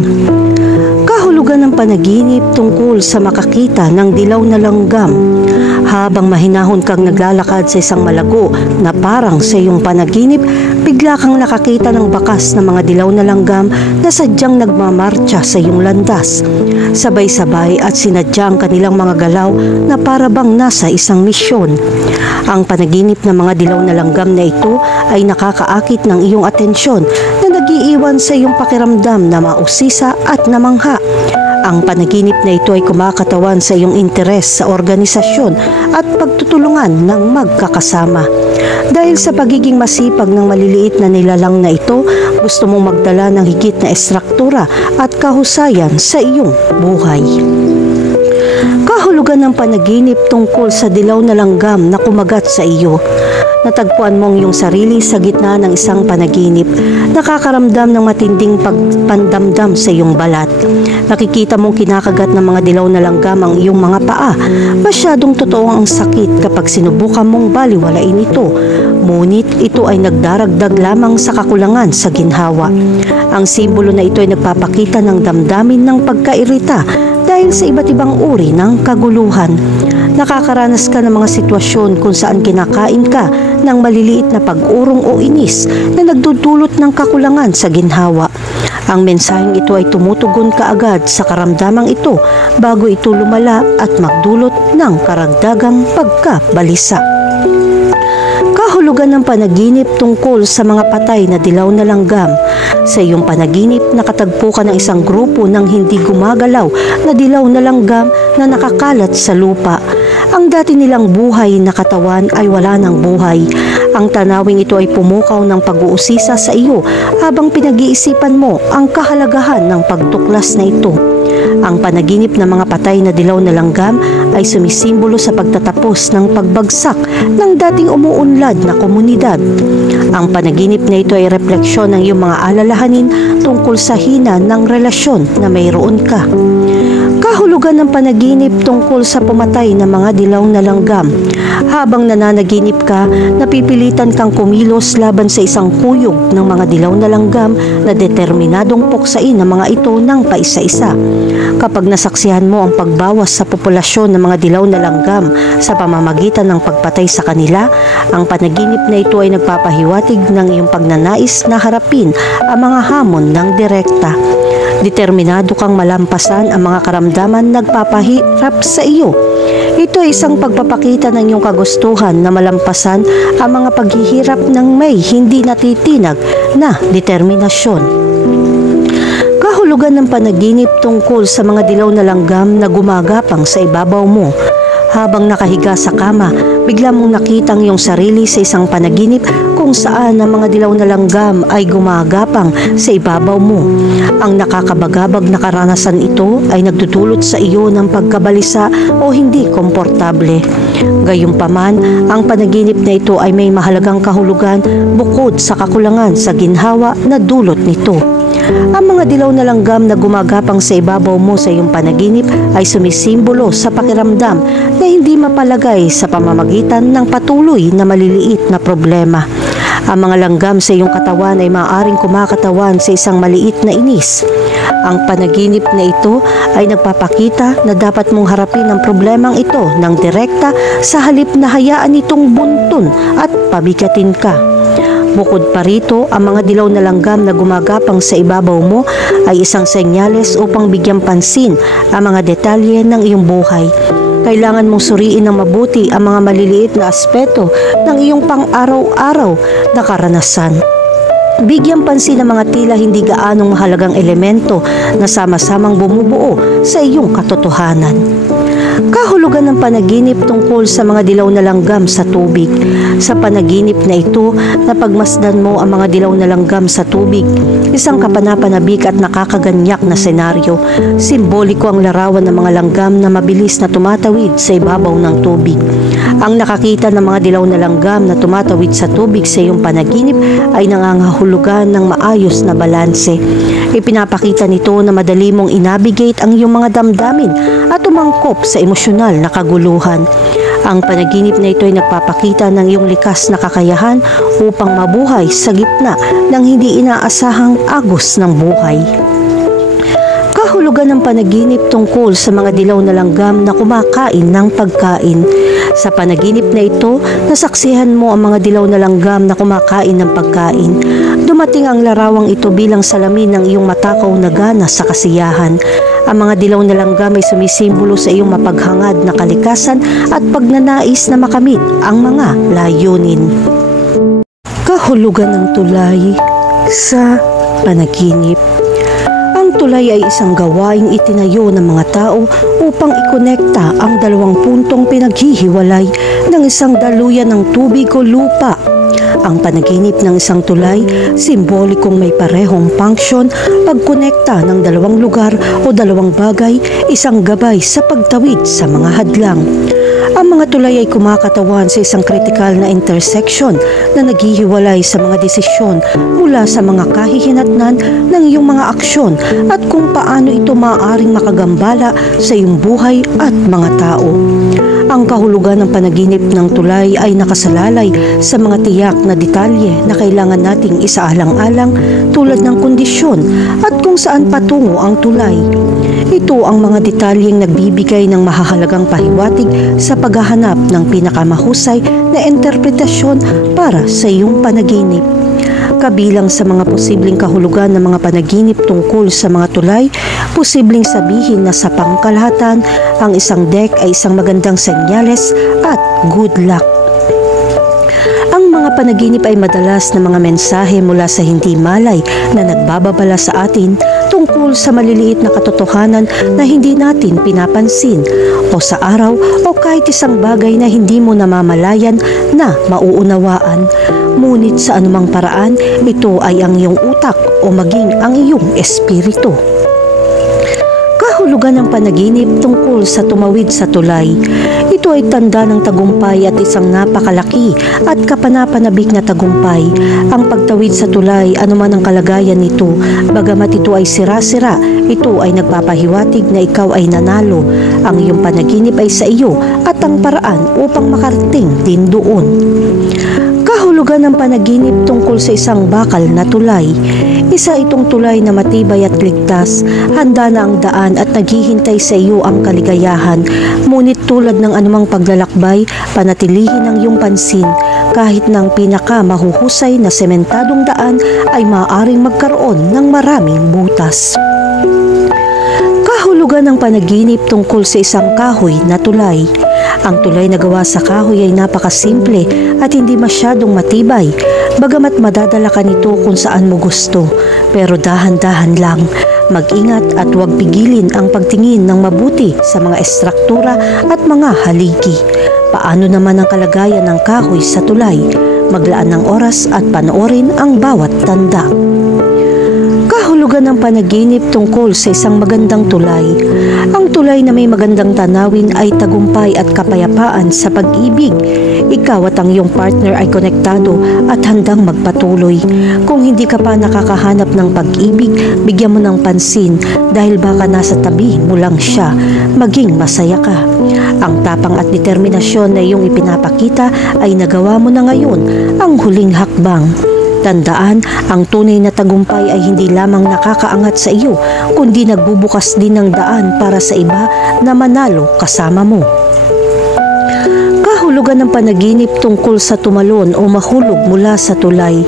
Kahulugan ng panaginip tungkol sa makakita ng dilaw na langgam. Habang mahinahon kang naglalakad sa isang malago na parang sa iyong panaginip, bigla kang nakakita ng bakas na mga dilaw na langgam na sadyang nagmamartsa sa iyong landas. Sabay-sabay at sinadya ang kanilang mga galaw na para bang nasa isang misyon. Ang panaginip ng mga dilaw na langgam na ito ay nakakaakit ng iyong atensyon na nag-iiwan sa iyong pakiramdam na mausisa at namangha. Ang panaginip na ito ay kumakatawan sa iyong interes sa organisasyon at pagtutulungan ng magkakasama. Dahil sa pagiging masipag ng maliliit na nilalang na ito, gusto mong magdala ng higit na estruktura at kahusayan sa iyong buhay. Kahulugan ng panaginip tungkol sa dilaw na langgam na kumagat sa iyo. Natagpuan mong iyong sarili sa gitna ng isang panaginip. Nakakaramdam ng matinding pagpandamdam sa iyong balat. Nakikita mong kinakagat ng mga dilaw na langgam ang iyong mga paa. Masyadong totoo ang sakit kapag sinubukan mong baliwalain ito. Ngunit ito ay nagdaragdag lamang sa kakulangan sa ginhawa. Ang simbolo na ito ay nagpapakita ng damdamin ng pagkairita dahil sa iba't ibang uri ng kaguluhan. Nakakaranas ka ng mga sitwasyon kung saan kinakain ka ng maliliit na pag-urong o inis na nagdudulot ng kakulangan sa ginhawa. Ang mensaheng ito ay tumutugon kaagad sa karamdamang ito bago ito lumala at magdulot ng karagdagang pagkabalisa. Kahulugan ng panaginip tungkol sa mga patay na dilaw na langgam. Sa iyong panaginip, nakatagpo ka ng isang grupo ng hindi gumagalaw na dilaw na langgam na nakakalat sa lupa. Ang dati nilang buhay na katawan ay wala ng buhay. Ang tanawing ito ay pumukaw ng pag-uusisa sa iyo habang pinag-iisipan mo ang kahalagahan ng pagtuklas na ito. Ang panaginip ng mga patay na dilaw na langgam ay sumisimbolo sa pagtatapos ng pagbagsak ng dating umuunlad na komunidad. Ang panaginip na ito ay refleksyon ng iyong mga alalahanin tungkol sa hina ng relasyon na mayroon ka. Kahulugan ng panaginip tungkol sa pumatay na mga dilaw na langgam. Habang nananaginip ka, napipilitan kang kumilos laban sa isang kuyog ng mga dilaw na langgam na determinadong puksain ang mga ito ng paisa-isa. Kapag nasaksihan mo ang pagbawas sa populasyon ng mga dilaw na langgam sa pamamagitan ng pagpatay sa kanila, ang panaginip na ito ay nagpapahiwatig ng iyong pagnanais na harapin ang mga hamon ng direkta. Determinado kang malampasan ang mga karamdaman nagpapahirap sa iyo. Ito ay isang pagpapakita ng iyong kagustuhan na malampasan ang mga paghihirap ng may hindi natitinag na determinasyon. Kahulugan ng panaginip tungkol sa mga dilaw na langgam na gumagapang sa ibabaw mo. Habang nakahiga sa kama, bigla mong nakita ang iyong sarili sa isang panaginip kung saan ang mga dilaw na langgam ay gumagapang sa ibabaw mo. Ang nakakabagabag na karanasan ito ay nagdudulot sa iyo ng pagkabalisa o hindi komportable. Gayunpaman, ang panaginip na ito ay may mahalagang kahulugan bukod sa kakulangan sa ginhawa na dulot nito. Ang mga dilaw na langgam na gumagapang sa ibabaw mo sa iyong panaginip ay sumisimbolo sa pakiramdam na hindi mapalagay sa pamamagitan ng patuloy na maliliit na problema. Ang mga langgam sa iyong katawan ay maaaring kumakatawan sa isang maliit na inis. Ang panaginip na ito ay nagpapakita na dapat mong harapin ang problemang ito ng direkta sa halip na hayaan itong buntun at pabigatin ka. Bukod pa rito, ang mga dilaw na langgam na gumagapang sa ibabaw mo ay isang senyales upang bigyang pansin ang mga detalye ng iyong buhay. Kailangan mong suriin ng mabuti ang mga maliliit na aspeto ng iyong pang-araw-araw na karanasan. Bigyang pansin ang mga tila hindi gaanong mahalagang elemento na sama-samang bumubuo sa iyong katotohanan. Kahulugan ng panaginip tungkol sa mga dilaw na langgam sa tubig. Sa panaginip na ito, napagmasdan mo ang mga dilaw na langgam sa tubig. Isang kapanapanabik at nakakaganyak na senaryo. Simboliko ang larawan ng mga langgam na mabilis na tumatawid sa ibabaw ng tubig. Ang nakakita ng mga dilaw na langgam na tumatawid sa tubig sa iyong panaginip ay nangangahulugan ng maayos na balanse. Ipinapakita nito na madali mong inabigate ang iyong mga damdamin at umangkop sa emosyonal na kaguluhan. Ang panaginip na ito ay nagpapakita ng iyong likas na kakayahan upang mabuhay sa gitna ng hindi inaasahang agos ng buhay. Kahulugan ng panaginip tungkol sa mga dilaw na langgam na kumakain ng pagkain. Sa panaginip na ito, nasaksihan mo ang mga dilaw na langgam na kumakain ng pagkain. Dumating ang larawang ito bilang salamin ng iyong matakaw na gana sa kasiyahan. Ang mga dilaw na langgam ay sumisimbolo sa iyong mapaghangad na kalikasan at pagnanais na makamit ang mga layunin. Kahulugan ng tulay sa panaginip. Ang tulay ay isang gawaing itinayo ng mga tao upang ikonekta ang dalawang puntong pinaghihiwalay ng isang daluyan ng tubig o lupa. Ang panaginip ng isang tulay, simbolikong may parehong function, pagkonekta ng dalawang lugar o dalawang bagay, isang gabay sa pagtawid sa mga hadlang. Ang mga tulay ay kumakatawan sa isang kritikal na intersection na naghihiwalay sa mga desisyon mula sa mga kahihinatnan ng iyong mga aksyon at kung paano ito maaaring makagambala sa iyong buhay at mga tao. Ang kahulugan ng panaginip ng tulay ay nakasalalay sa mga tiyak na detalye na kailangan nating isaalang-alang tulad ng kondisyon at kung saan patungo ang tulay. Ito ang mga detalyeng nagbibigay ng mahahalagang pahiwatig sa paghahanap ng pinakamahusay na interpretasyon para sa iyong panaginip. Kabilang sa mga posibleng kahulugan ng mga panaginip tungkol sa mga tulay, posibleng sabihin na sa pangkalahatan, ang isang deck ay isang magandang senyales at good luck. Ang mga panaginip ay madalas na mga mensahe mula sa hindi malay na nagbababala sa atin tungkol sa maliliit na katotohanan na hindi natin pinapansin o sa araw o kahit isang bagay na hindi mo namamalayan na mauunawaan. Ngunit sa anumang paraan, ito ay ang iyong utak o maging ang iyong espiritu. Kahulugan ng panaginip tungkol sa tumawid sa tulay. Ito ay tanda ng tagumpay at isang napakalaki at kapanapanabik na tagumpay. Ang pagtawid sa tulay, anuman ang kalagayan nito, bagamat ito ay sira-sira, ito ay nagpapahiwatig na ikaw ay nanalo. Ang iyong panaginip ay sa iyo at ang paraan upang makarating din doon. Kahulugan ng panaginip tungkol sa isang bakal na tulay. Isa itong tulay na matibay at ligtas, handa na ang daan at naghihintay sa iyo ang kaligayahan. Ngunit tulad ng anumang paglalakbay, panatilihin ang iyong pansin. Kahit ng pinakamahuhusay na sementadong daan ay maaaring magkaroon ng maraming butas. Kahulugan ng panaginip tungkol sa isang kahoy na tulay. Ang tulay na gawa sa kahoy ay napakasimple at hindi masyadong matibay, bagamat madadala ka nito kung saan mo gusto. Pero dahan-dahan lang, mag-ingat at huwag pigilin ang pagtingin ng mabuti sa mga estruktura at mga haligi. Paano naman ang kalagayan ng kahoy sa tulay? Maglaan ng oras at panoorin ang bawat tanda. Kahulugan ng panaginip tungkol sa isang magandang tulay. Ang tulay na may magandang tanawin ay tagumpay at kapayapaan sa pag-ibig. Ikaw at ang iyong partner ay konektado at handang magpatuloy. Kung hindi ka pa nakakahanap ng pag-ibig, bigyan mo ng pansin dahil baka nasa tabi mo lang siya. Maging masaya ka. Ang tapang at determinasyon na iyong ipinapakita ay nagawa mo na ngayon, ang huling hakbang. Tandaan, ang tunay na tagumpay ay hindi lamang nakakaangat sa iyo, kundi nagbubukas din ng daan para sa iba na manalo kasama mo. Kahulugan ng panaginip tungkol sa tumalon o mahulog mula sa tulay.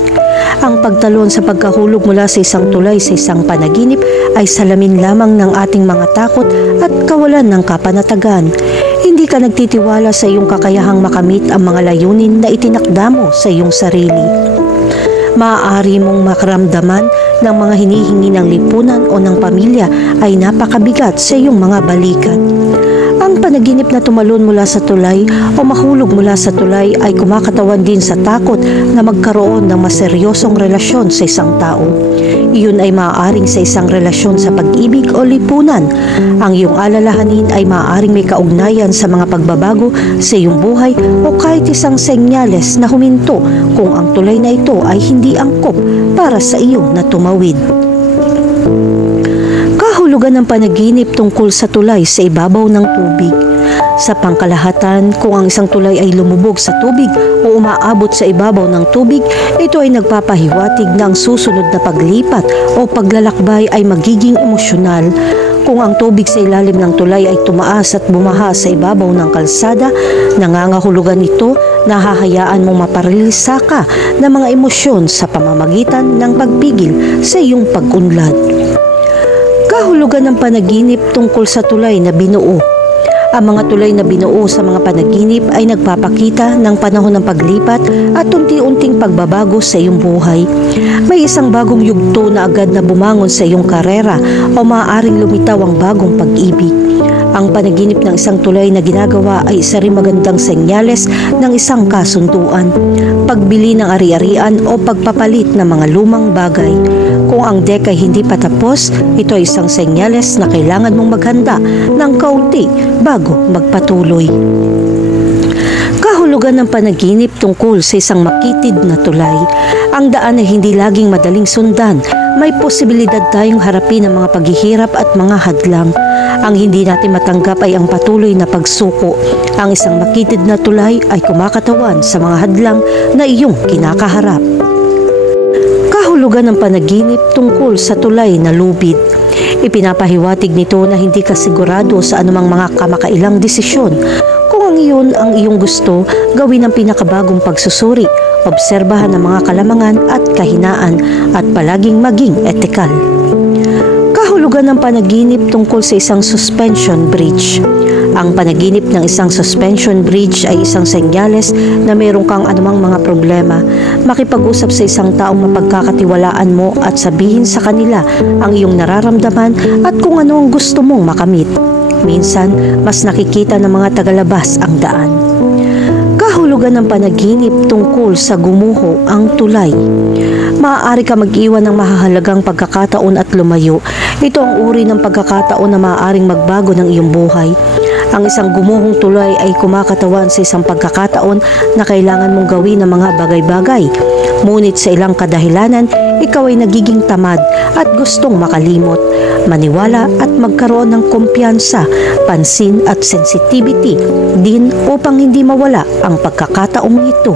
Ang pagtalon sa pagkahulog mula sa isang tulay sa isang panaginip ay salamin lamang ng ating mga takot at kawalan ng kapanatagan. Hindi ka nagtitiwala sa iyong kakayahang makamit ang mga layunin na itinakda mo sa iyong sarili. Maaari mong makaramdaman ng mga hinihingi ng lipunan o ng pamilya ay napakabigat sa iyong mga balikat. Ang panaginip na tumalon mula sa tulay o mahulog mula sa tulay ay kumakatawan din sa takot na magkaroon ng maseryosong relasyon sa isang tao. Iyon ay maaaring sa isang relasyon sa pag-ibig o lipunan. Ang iyong alalahanin ay maaaring may kaugnayan sa mga pagbabago sa iyong buhay o kahit isang senyales na huminto kung ang tulay na ito ay hindi angkop para sa iyo na tumawid. Kahulugan ng panaginip tungkol sa tulay sa ibabaw ng tubig. Sa pangkalahatan, kung ang isang tulay ay lumubog sa tubig o umaabot sa ibabaw ng tubig, ito ay nagpapahiwatig na ang susunod na paglipat o paglalakbay ay magiging emosyonal. Kung ang tubig sa ilalim ng tulay ay tumaas at bumaha sa ibabaw ng kalsada, nangangahulugan ito na hahayaan mong maparalisa ka ng mga emosyon sa pamamagitan ng pagpigil sa iyong pag-unlad. Kahulugan ng panaginip tungkol sa tulay na binuo. Ang mga tulay na binuo sa mga panaginip ay nagpapakita ng panahon ng paglipat at unti-unting pagbabago sa iyong buhay. May isang bagong yugto na agad na bumangon sa iyong karera o maaaring lumitaw ang bagong pag-ibig. Ang panaginip ng isang tulay na ginagawa ay isa ring magandang senyales ng isang kasunduan, pagbili ng ari-arian o pagpapalit ng mga lumang bagay. Kung ang deck ay hindi pa tapos, ito ay isang senyales na kailangan mong maghanda ng kaunti bago magpatuloy. Kahulugan ng panaginip tungkol sa isang makitid na tulay. Ang daan ay hindi laging madaling sundan. May posibilidad tayong harapin ang mga paghihirap at mga hadlang. Ang hindi natin matanggap ay ang patuloy na pagsuko. Ang isang makitid na tulay ay kumakatawan sa mga hadlang na iyong kinakaharap. Kahulugan ng panaginip tungkol sa tulay na lubid. Ipinapahiwatig nito na hindi ka sigurado sa anumang mga kamakailang desisyon. Kung ang iyon ang iyong gusto, gawin ang pinakabagong pagsusuri, obserbahan ang mga kalamangan at kahinaan at palaging maging etikal. Kahulugan ng panaginip tungkol sa isang suspension bridge. Ang panaginip ng isang suspension bridge ay isang senyales na mayroon kang anumang mga problema. Makipag-usap sa isang taong mapagkakatiwalaan mo at sabihin sa kanila ang iyong nararamdaman at kung ano ang gusto mong makamit. Minsan, mas nakikita ng mga tagalabas ang daan. Kahulugan ng panaginip tungkol sa gumuho ang tulay. Maaari ka mag-iwan ng mahahalagang pagkakataon at lumayo. Ito ang uri ng pagkakataon na maaaring magbago ng iyong buhay. Ang isang gumuhong tulay ay kumakatawan sa isang pagkakataon na kailangan mong gawin ng mga bagay-bagay. Ngunit sa ilang kadahilanan, ikaw ay nagiging tamad at gustong makalimot, maniwala at magkaroon ng kumpiyansa, pansin at sensitivity din upang hindi mawala ang pagkakataong ito.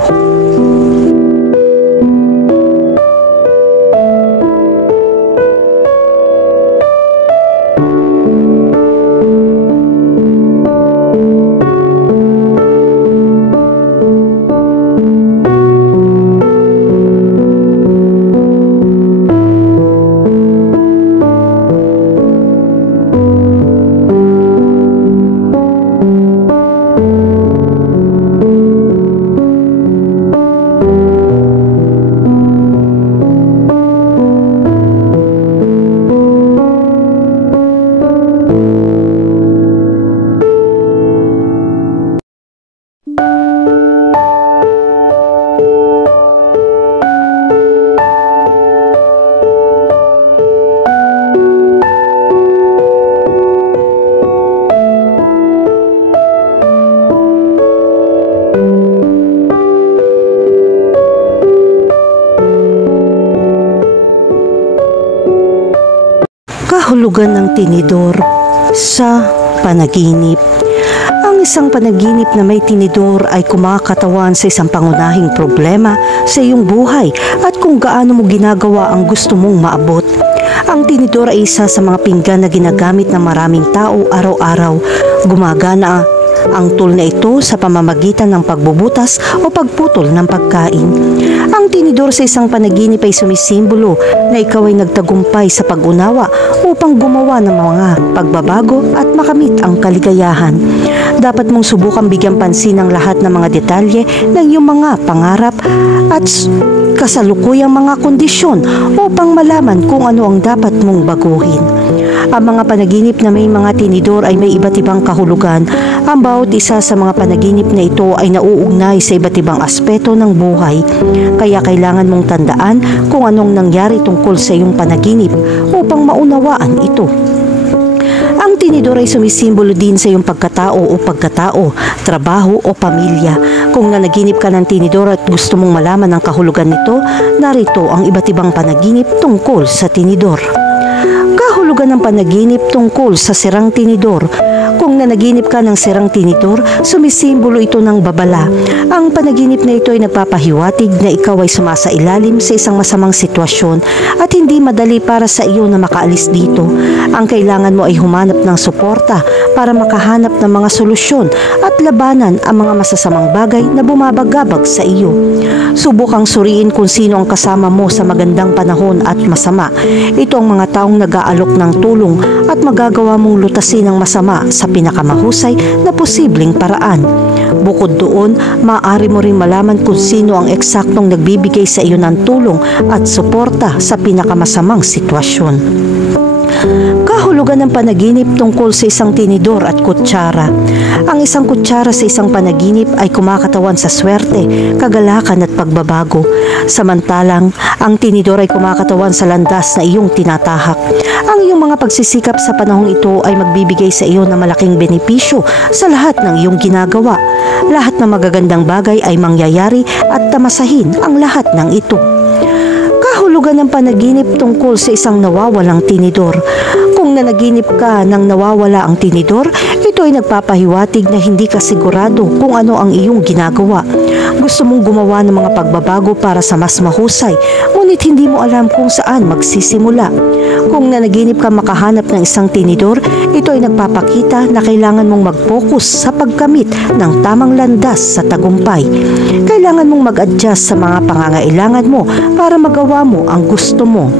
Kahulugan ng tinidor sa panaginip. Ang isang panaginip na may tinidor ay kumakatawan sa isang pangunahing problema sa iyong buhay at kung gaano mo ginagawa ang gusto mong maabot. Ang tinidor ay isa sa mga pinggan na ginagamit ng maraming tao araw-araw. Gumagana ang tool na ito sa pamamagitan ng pagbubutas o pagputol ng pagkain. Ang tinidor sa isang panaginip ay sumisimbolo na ikaw ay nagtagumpay sa pag-unawa upang gumawa ng mga pagbabago at makamit ang kaligayahan. Dapat mong subukang bigyan pansin ang lahat ng mga detalye ng iyong mga pangarap at kasalukuyang mga kondisyon upang malaman kung ano ang dapat mong baguhin. Ang mga panaginip na may mga tinidor ay may iba't ibang kahulugan. Ang bawat isa sa mga panaginip na ito ay nauugnay sa iba't ibang aspeto ng buhay. Kaya kailangan mong tandaan kung anong nangyari tungkol sa iyong panaginip upang maunawaan ito. Ang tinidor ay sumisimbolo din sa iyong pagkatao o pagkatao, trabaho o pamilya. Kung nanaginip ka ng tinidor at gusto mong malaman ang kahulugan nito, narito ang iba't ibang panaginip tungkol sa tinidor. Kahulugan ng panaginip tungkol sa sirang tinidor. Kung nanaginip ka ng sirang tinidor, sumisimbolo ito ng babala. Ang panaginip na ito ay nagpapahiwatig na ikaw ay sumasailalim sa isang masamang sitwasyon at hindi madali para sa iyo na makaalis dito. Ang kailangan mo ay humanap ng suporta para makahanap ng mga solusyon at labanan ang mga masasamang bagay na bumabagabag sa iyo. Subukang suriin kung sino ang kasama mo sa magandang panahon at masama. Ito ang mga taong nag-aalok ng tulong at magagawa mong lutasin ang masama sa pinakamahusay na posibleng paraan. Bukod doon, maaari mo rin malaman kung sino ang eksaktong nagbibigay sa iyo ng tulong at suporta sa pinakamasamang sitwasyon. Kahulugan ng panaginip tungkol sa isang tinidor at kutsara. Ang isang kutsara sa isang panaginip ay kumakatawan sa swerte, kagalakan at pagbabago. Samantalang, ang tinidor ay kumakatawan sa landas na iyong tinatahak. Ang iyong mga pagsisikap sa panahong ito ay magbibigay sa iyo ng malaking benepisyo sa lahat ng iyong ginagawa. Lahat ng magagandang bagay ay mangyayari at tamasahin ang lahat ng ito. Kahulugan ng panaginip tungkol sa isang nawawalang tinidor. Kung nanaginip ka ng nawawala ang tinidor, ito ay nagpapahiwatig na hindi ka sigurado kung ano ang iyong ginagawa. Gusto mong gumawa ng mga pagbabago para sa mas mahusay, ngunit hindi mo alam kung saan magsisimula. Kung nanaginip ka makahanap ng isang tinidor, ito ay nagpapakita na kailangan mong mag-focus sa pagkamit ng tamang landas sa tagumpay. Kailangan mong mag-adjust sa mga pangangailangan mo para magawa mo ang gusto mo.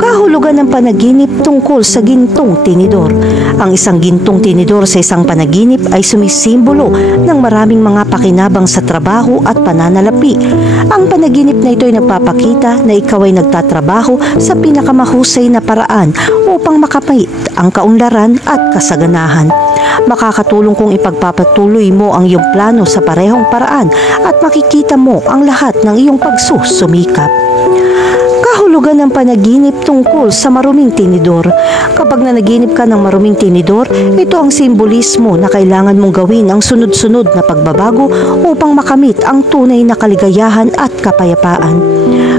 Kahulugan ng panaginip tungkol sa gintong tinidor. Ang isang gintong tinidor sa isang panaginip ay sumisimbolo ng maraming mga pakinabang sa trabaho at pananalapi. Ang panaginip na ito ay nagpapakita na ikaw ay nagtatrabaho sa pinakamahusay na paraan upang makamit ang kaunlaran at kasaganahan. Makakatulong kung ipagpapatuloy mo ang iyong plano sa parehong paraan at makikita mo ang lahat ng iyong pagsusumikap. Kahulugan ng panaginip tungkol sa maruming tinidor. Kapag nanaginip ka ng maruming tinidor, ito ang simbolismo na kailangan mong gawin ang sunod-sunod na pagbabago upang makamit ang tunay na kaligayahan at kapayapaan.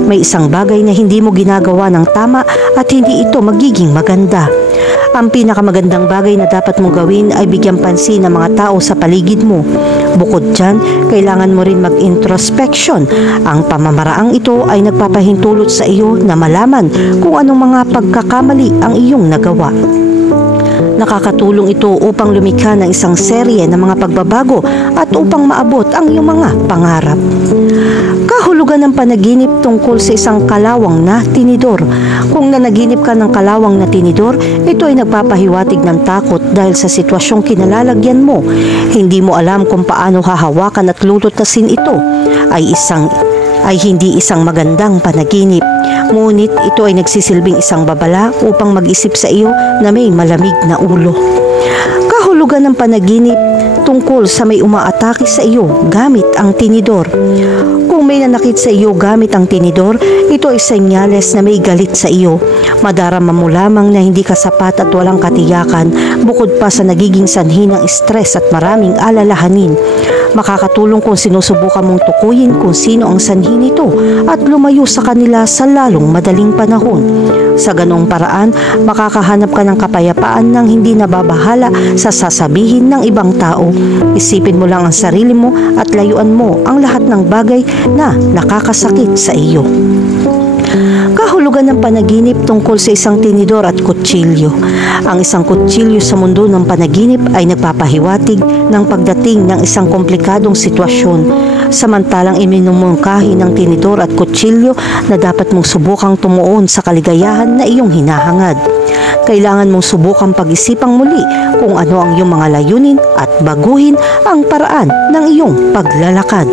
May isang bagay na hindi mo ginagawa ng tama at hindi ito magiging maganda. Ang pinakamagandang bagay na dapat mong gawin ay bigyan pansin ng mga tao sa paligid mo. Bukod dyan, kailangan mo rin mag-introspection. Ang pamamaraang ito ay nagpapahintulot sa iyo na malaman kung anong mga pagkakamali ang iyong nagawa. Nakakatulong ito upang lumikha ng isang serye ng mga pagbabago at upang maabot ang iyong mga pangarap. Kahulugan ng panaginip tungkol sa isang kalawang na tinidor. Kung nanaginip ka ng kalawang na tinidor, ito ay nagpapahiwatig ng takot dahil sa sitwasyong kinalalagyan mo. Hindi mo alam kung paano hahawakan at lulutasin ito. Ay hindi isang magandang panaginip. Ngunit ito ay nagsisilbing isang babala upang mag-isip sa iyo na may malamig na ulo. Kahulugan ng panaginip tungkol sa may umaatake sa iyo gamit ang tinidor. Kung may nanakit sa iyo gamit ang tinidor, ito ay senyales na may galit sa iyo. Madarama mo lamang na hindi ka sapat at walang katiyakan, bukod pa sa nagiging sanhi ng stress at maraming alalahanin. Makakatulong kung sinusubukan mong tukuyin kung sino ang sanhi nito at lumayo sa kanila sa lalong madaling panahon. Sa ganong paraan, makakahanap ka ng kapayapaan nang hindi nababahala sa sasabihin ng ibang tao. Isipin mo lang ang sarili mo at layuan mo ang lahat ng bagay na nakakasakit sa iyo. Kahulugan ng panaginip tungkol sa isang tinidor at kutsilyo. Ang isang kutsilyo sa mundo ng panaginip ay nagpapahiwatig ng pagdating ng isang komplikadong sitwasyon. Samantalang iminumungkahi ng tinidor at kutsilyo na dapat mong subukang tumuon sa kaligayahan na iyong hinahangad. Kailangan mong subukang pag-isipang muli kung ano ang iyong mga layunin at baguhin ang paraan ng iyong paglalakad.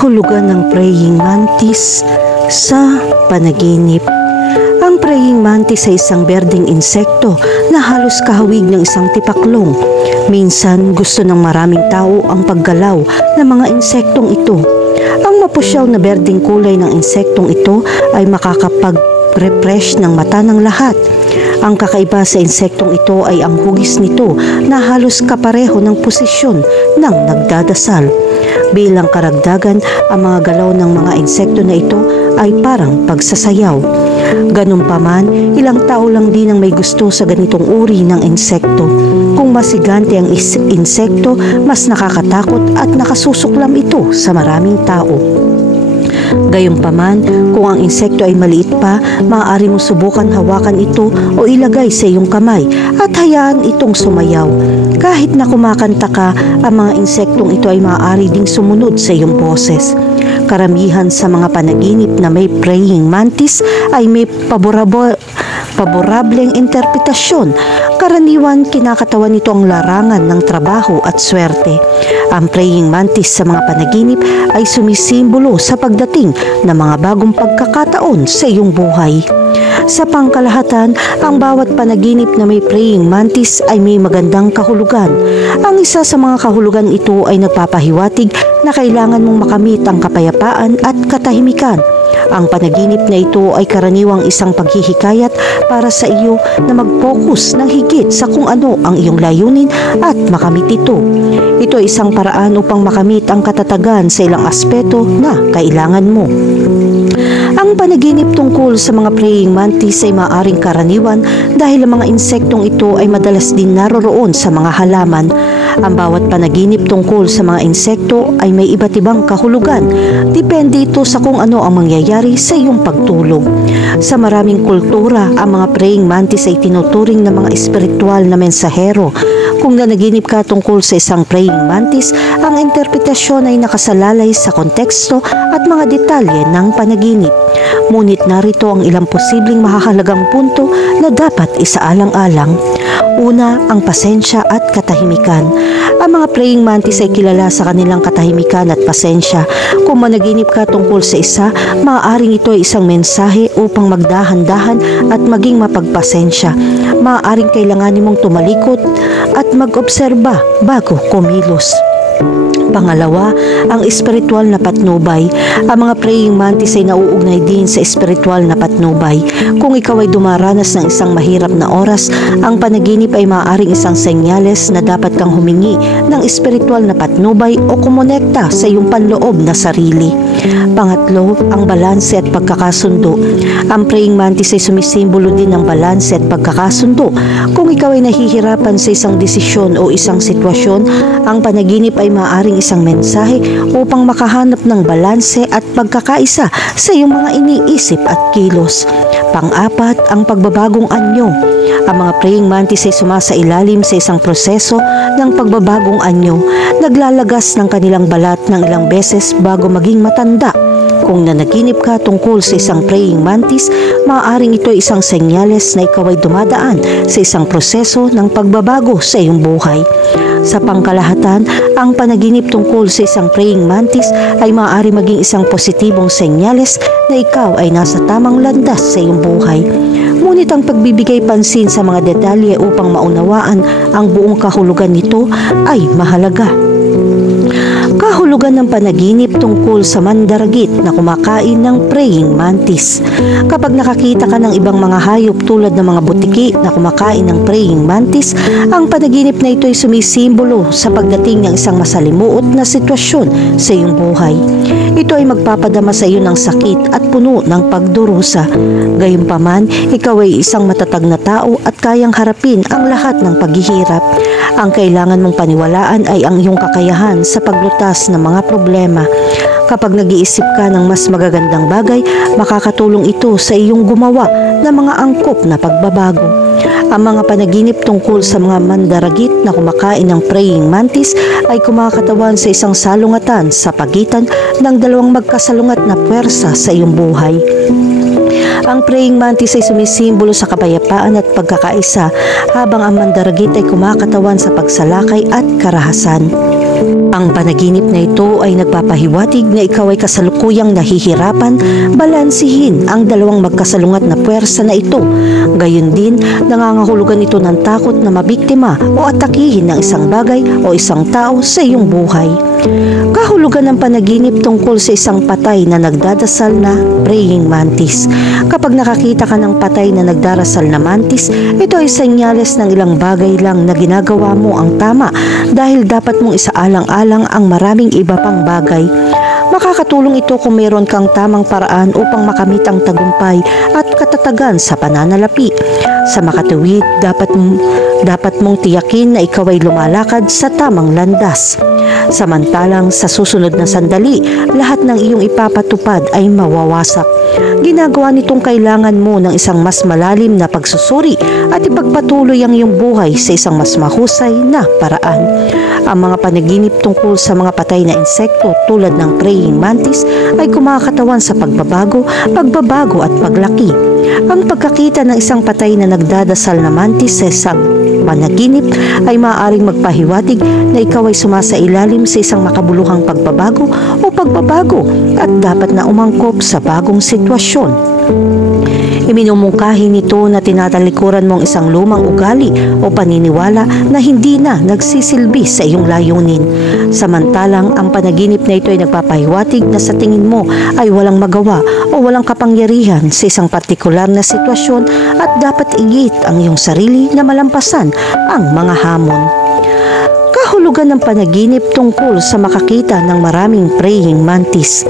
Kahulugan ng praying mantis sa panaginip. Ang praying mantis ay isang berdeng insekto na halos kahawig ng isang tipaklong. Minsan gusto ng maraming tao ang paggalaw ng mga insektong ito. Ang mapusyaw na berdeng kulay ng insektong ito ay makakapag-refresh ng mata ng lahat. Ang kakaiba sa insektong ito ay ang hugis nito na halos kapareho ng posisyon ng nagdadasal. Bilang karagdagan, ang mga galaw ng mga insekto na ito ay parang pagsasayaw. Ganun pa man, ilang tao lang din ang may gusto sa ganitong uri ng insekto. Kung masigante ang insekto, mas nakakatakot at nakasusuklam ito sa maraming tao. Gayunpaman, kung ang insekto ay maliit pa, maaari mo subukan hawakan ito o ilagay sa iyong kamay at hayaan itong sumayaw. Kahit na kumakanta ka, ang mga insektong ito ay maaari ding sumunod sa iyong boses. Karamihan sa mga panaginip na may praying mantis ay may paborableng interpretasyon. Karaniwan, kinakatawan nito ang larangan ng trabaho at swerte. Ang praying mantis sa mga panaginip ay sumisimbolo sa pagdating ng mga bagong pagkakataon sa iyong buhay. Sa pangkalahatan, ang bawat panaginip na may praying mantis ay may magandang kahulugan. Ang isa sa mga kahulugan ito ay nagpapahiwatig na kailangan mong makamit ang kapayapaan at katahimikan. Ang panaginip na ito ay karaniwang isang paghihikayat para sa iyo na mag-focus ng higit sa kung ano ang iyong layunin at makamit ito. Ito ay isang paraan upang makamit ang katatagan sa ilang aspeto na kailangan mo. Ang panaginip tungkol sa mga praying mantis ay maaaring karaniwan dahil ang mga insektong ito ay madalas din naroroon sa mga halaman. Ang bawat panaginip tungkol sa mga insekto ay may iba't ibang kahulugan. Depende ito sa kung ano ang mangyayari sa iyong pagtulog. Sa maraming kultura, ang mga praying mantis ay tinuturing na mga espiritual na mensahero. Kung nanaginip ka tungkol sa isang praying mantis, ang interpretasyon ay nakasalalay sa konteksto at mga detalye ng panaginip. Ngunit narito ang ilang posibleng mahahalagang punto na dapat isaalang-alang. Una, ang pasensya at katahimikan. Ang mga praying mantis ay kilala sa kanilang katahimikan at pasensya. Kung managinip ka tungkol sa isa, maaaring ito ay isang mensahe upang magdahan-dahan at maging mapagpasensya. Maaaring kailanganin mong tumalikod at mag-obserba bago kumilos. Pangalawa, ang espiritual na patnubay. Ang mga praying mantis ay nauugnay din sa espiritual na patnubay. Kung ikaw ay dumaranas ng isang mahirap na oras, ang panaginip ay maaaring isang senyales na dapat kang humingi ng espiritual na patnubay o kumonekta sa iyong panloob na sarili. Pangatlo, ang balanse at pagkakasundo. Ang praying mantis ay sumisimbolo din ng balanse at pagkakasundo. Kung ikaw ay nahihirapan sa isang desisyon o isang sitwasyon, ang panaginip ay maaaring isang mensahe upang makahanap ng balanse at pagkakaisa sa iyong mga iniisip at kilos. Pang-apat, ang pagbabagong anyo. Ang mga praying mantis ay sumasailalim sa isang proseso ng pagbabagong anyo. Naglalagas ng kanilang balat ng ilang beses bago maging matanda. Kung nanaginip ka tungkol sa isang praying mantis, maaaring ito ay isang senyales na ikaw ay dumadaan sa isang proseso ng pagbabago sa iyong buhay. Sa pangkalahatan, ang panaginip tungkol sa isang praying mantis ay maaari maging isang positibong senyales na ikaw ay nasa tamang landas sa iyong buhay. Ngunit ang pagbibigay pansin sa mga detalye upang maunawaan ang buong kahulugan nito ay mahalaga. Kahulugan ng panaginip tungkol sa mandaragit na kumakain ng praying mantis. Kapag nakakita ka ng ibang mga hayop tulad ng mga butiki na kumakain ng praying mantis, ang panaginip na ito ay sumisimbolo sa pagdating ng isang masalimuot na sitwasyon sa iyong buhay. Ito ay magpapadama sa iyo ng sakit at puno ng pagdurusa. Gayunpaman, ikaw ay isang matatag na tao at kayang harapin ang lahat ng paghihirap. Ang kailangan mong paniwalaan ay ang iyong kakayahan sa paglutas ng mga problema. Kapag nag-iisip ka ng mas magagandang bagay, makakatulong ito sa iyong gumawa ng mga angkop na pagbabago. Ang mga panaginip tungkol sa mga mandaragit na kumakain ng praying mantis ay kumakatawan sa isang salungatan sa pagitan ng dalawang magkasalungat na puwersa sa iyong buhay. Ang praying mantis ay sumisimbolo sa kapayapaan at pagkakaisa, habang ang mandaragit ay kumakatawan sa pagsalakay at karahasan. Ang panaginip na ito ay nagpapahiwatig na ikaw ay kasalukuyang nahihirapan balansihin ang dalawang magkasalungat na puwersa na ito. Gayon din, nangangahulugan ito ng takot na mabiktima o atakihin ng isang bagay o isang tao sa iyong buhay. Kahulugan ng panaginip tungkol sa isang patay na nagdadasal na praying mantis. Kapag nakakita ka ng patay na nagdarasal na mantis, ito ay senyales ng ilang bagay lang na ginagawa mo ang tama dahil dapat mong isaalang-alang ang maraming iba pang bagay. Makakatulong ito kung mayroon kang tamang paraan upang makamit ang tagumpay at katatagan sa pananalapi. Sa makatuwid, dapat mong tiyakin na ikaw ay lumalakad sa tamang landas. Samantalang sa susunod na sandali, lahat ng iyong ipapatupad ay mawawasak. Ginagawa nitong kailangan mo ng isang mas malalim na pagsusuri at ipagpatuloy ang iyong buhay sa isang mas mahusay na paraan. Ang mga panaginip tungkol sa mga patay na insekto tulad ng praying mantis ay kumakatawan sa pagbabago at paglaki. Ang pagkakita ng isang patay na nagdadasal na mantis sa isang panaginip ay maaaring magpahiwatig na ikaw ay sumasailalim sa isang makabuluhang pagbabago at dapat na umangkop sa bagong sitwasyon. Iminumungkahi nito na tinatalikuran mong isang lumang ugali o paniniwala na hindi na nagsisilbi sa iyong layunin. Samantalang ang panaginip na ito ay nagpapahiwatig na sa tingin mo ay walang magawa o walang kapangyarihan sa isang partikular na sitwasyon at dapat igit ang iyong sarili na malampasan ang mga hamon. Kahulugan ng panaginip tungkol sa makakita ng maraming praying mantis.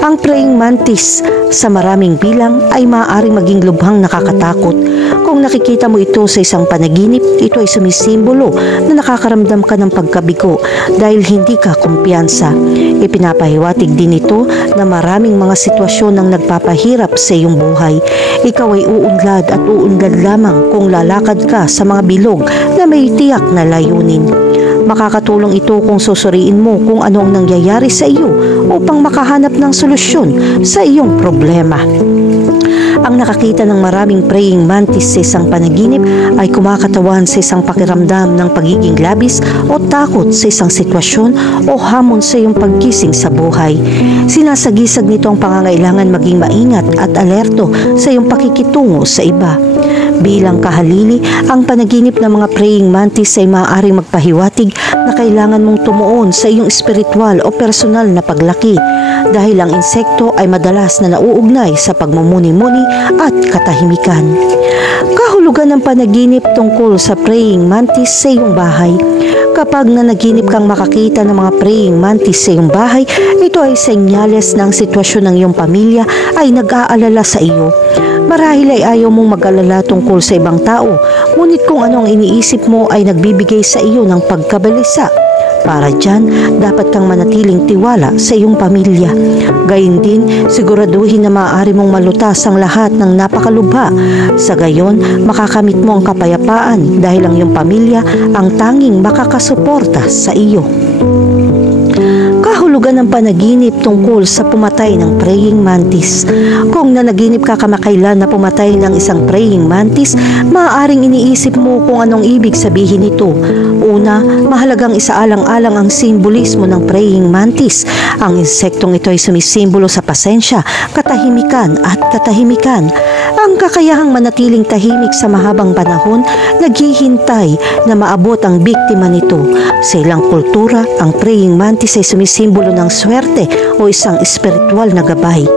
Ang praying mantis sa maraming bilang ay maaaring maging lubhang nakakatakot. Kung nakikita mo ito sa isang panaginip, ito ay sumisimbolo na nakakaramdam ka ng pagkabigo dahil hindi ka kumpiyansa. Ipinapahiwatig din ito na maraming mga sitwasyon ang nagpapahirap sa iyong buhay. Ikaw ay uunlad at uunlad lamang kung lalakad ka sa mga bilog na may tiyak na layunin. Makakatulong ito kung susuriin mo kung ano ang nangyayari sa iyo upang makahanap ng solusyon sa iyong problema. Ang nakakita ng maraming praying mantis sa isang panaginip ay kumakatawan sa isang pakiramdam ng pagiging labis o takot sa isang sitwasyon o hamon sa iyong paggising sa buhay. Sinasagisag nito ang pangangailangan maging maingat at alerto sa iyong pakikitungo sa iba. Bilang kahalili, ang panaginip ng mga praying mantis ay maaaring magpahiwatig na kailangan mong tumuon sa iyong espiritual o personal na paglaki dahil ang insekto ay madalas na nauugnay sa pagmumuni-muni at katahimikan. Kahulugan ng panaginip tungkol sa praying mantis sa iyong bahay. Kapag nanaginip kang makakita ng mga praying mantis sa iyong bahay, ito ay senyales ng sitwasyon ng iyong pamilya ay nag-aalala sa iyo. Marahil ay ayaw mong mag-alala tungkol sa ibang tao, ngunit kung ano ang iniisip mo ay nagbibigay sa iyo ng pagkabalisa. Para dyan, dapat kang manatiling tiwala sa iyong pamilya. Gayun din, siguraduhin na maaari mong malutas ang lahat ng napakalubha. Sa gayon, makakamit mo ang kapayapaan dahil ang iyong pamilya ang tanging makakasuporta sa iyo. Kahulugan ng panaginip tungkol sa pumatay ng praying mantis. Kung nanaginip ka kamakailan na pumatay ng isang praying mantis, maaaring iniisip mo kung anong ibig sabihin nito. Una, mahalagang isaalang-alang ang simbolismo ng praying mantis. Ang insektong ito ay sumisimbolo sa pasensya, katahimikan at katahimikan. Ang kakayahang manatiling tahimik sa mahabang panahon, naghihintay na maabot ang biktima nito. Sa ilang kultura, ang praying mantis ay sumisimbolo ng swerte o isang espiritual na gabay.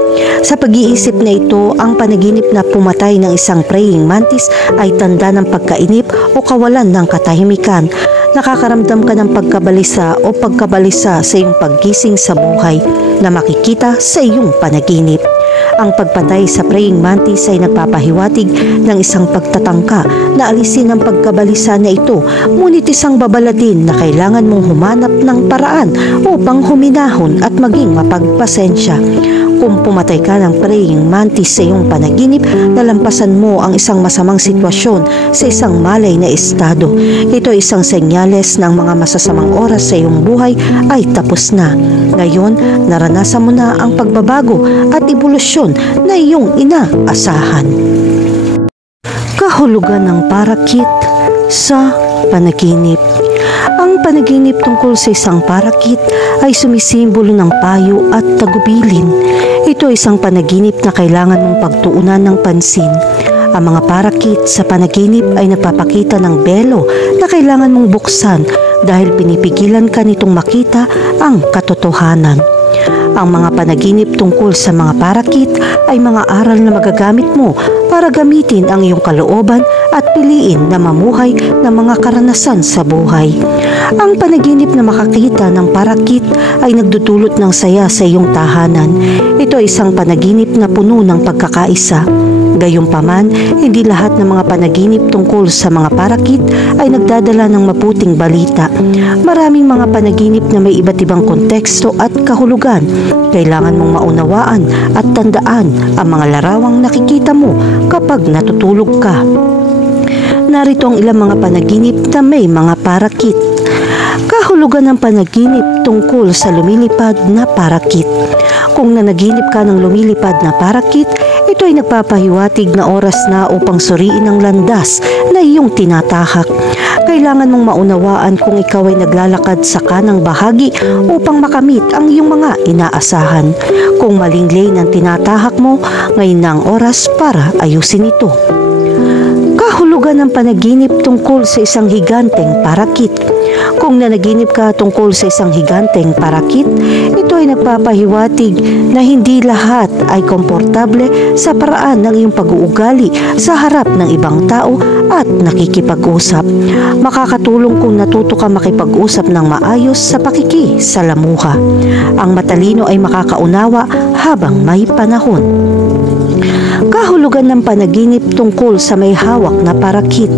Sa pag-iisip na ito, ang panaginip na pumatay ng isang praying mantis ay tanda ng pagkainip o kawalan ng katahimikan. Nakakaramdam ka ng pagkabalisa sa iyong paggising sa buhay na makikita sa iyong panaginip. Ang pagpatay sa praying mantis ay nagpapahiwatig ng isang pagtatangka na alisin ang pagkabalisa na ito, ngunit isang babala din na kailangan mong humanap ng paraan upang huminahon at maging mapagpasensya. Kung pumatay ka ng praying mantis sa iyong panaginip, nalampasan mo ang isang masamang sitwasyon sa isang malay na estado. Ito ay isang senyales ng mga masasamang oras sa iyong buhay ay tapos na. Ngayon, naranasan mo na ang pagbabago at ebolusyon na iyong inaasahan. Kahulugan ng parakit sa panaginip. Ang panaginip tungkol sa isang parakit ay sumisimbolo ng payo at tagubilin. Ito ay isang panaginip na kailangan mong pagtuunan ng pansin. Ang mga parakit sa panaginip ay nagpapakita ng belo na kailangan mong buksan dahil pinipigilan ka nitong makita ang katotohanan. Ang mga panaginip tungkol sa mga parakit ay mga aral na magagamit mo para gamitin ang iyong kalooban at piliin na mamuhay ng mga karanasan sa buhay. Ang panaginip na makakita ng parakit ay nagdudulot ng saya sa iyong tahanan. Ito ay isang panaginip na puno ng pagkakaisa. Gayunpaman, hindi lahat ng mga panaginip tungkol sa mga parakit ay nagdadala ng mabuting balita. Maraming mga panaginip na may iba't ibang konteksto at kahulugan. Kailangan mong maunawaan at tandaan ang mga larawang nakikita mo kapag natutulog ka. Narito ang ilang mga panaginip na may mga parakit. Kahulugan ng panaginip tungkol sa lumilipad na parakit. Kung nanaginip ka ng lumilipad na parakit, ito ay nagpapahiwatig na oras na upang suriin ang landas na iyong tinatahak. Kailangan mong maunawaan kung ikaw ay naglalakad sa kanang bahagi upang makamit ang iyong mga inaasahan. Kung maling lane ang tinatahak mo, ngayon na ang oras para ayusin ito. Kahulugan ng panaginip tungkol sa isang higanteng parakit. Kung nanaginip ka tungkol sa isang higanteng parakit, ito ay nagpapahiwatig na hindi lahat ay komportable sa paraan ng iyong pag-uugali sa harap ng ibang tao at nakikipag-usap. Makakatulong kung natuto ka makipag-usap ng maayos sa pakikisalamuha. Ang matalino ay makakaunawa habang may panahon. Kahulugan ng panaginip tungkol sa may hawak na parakit.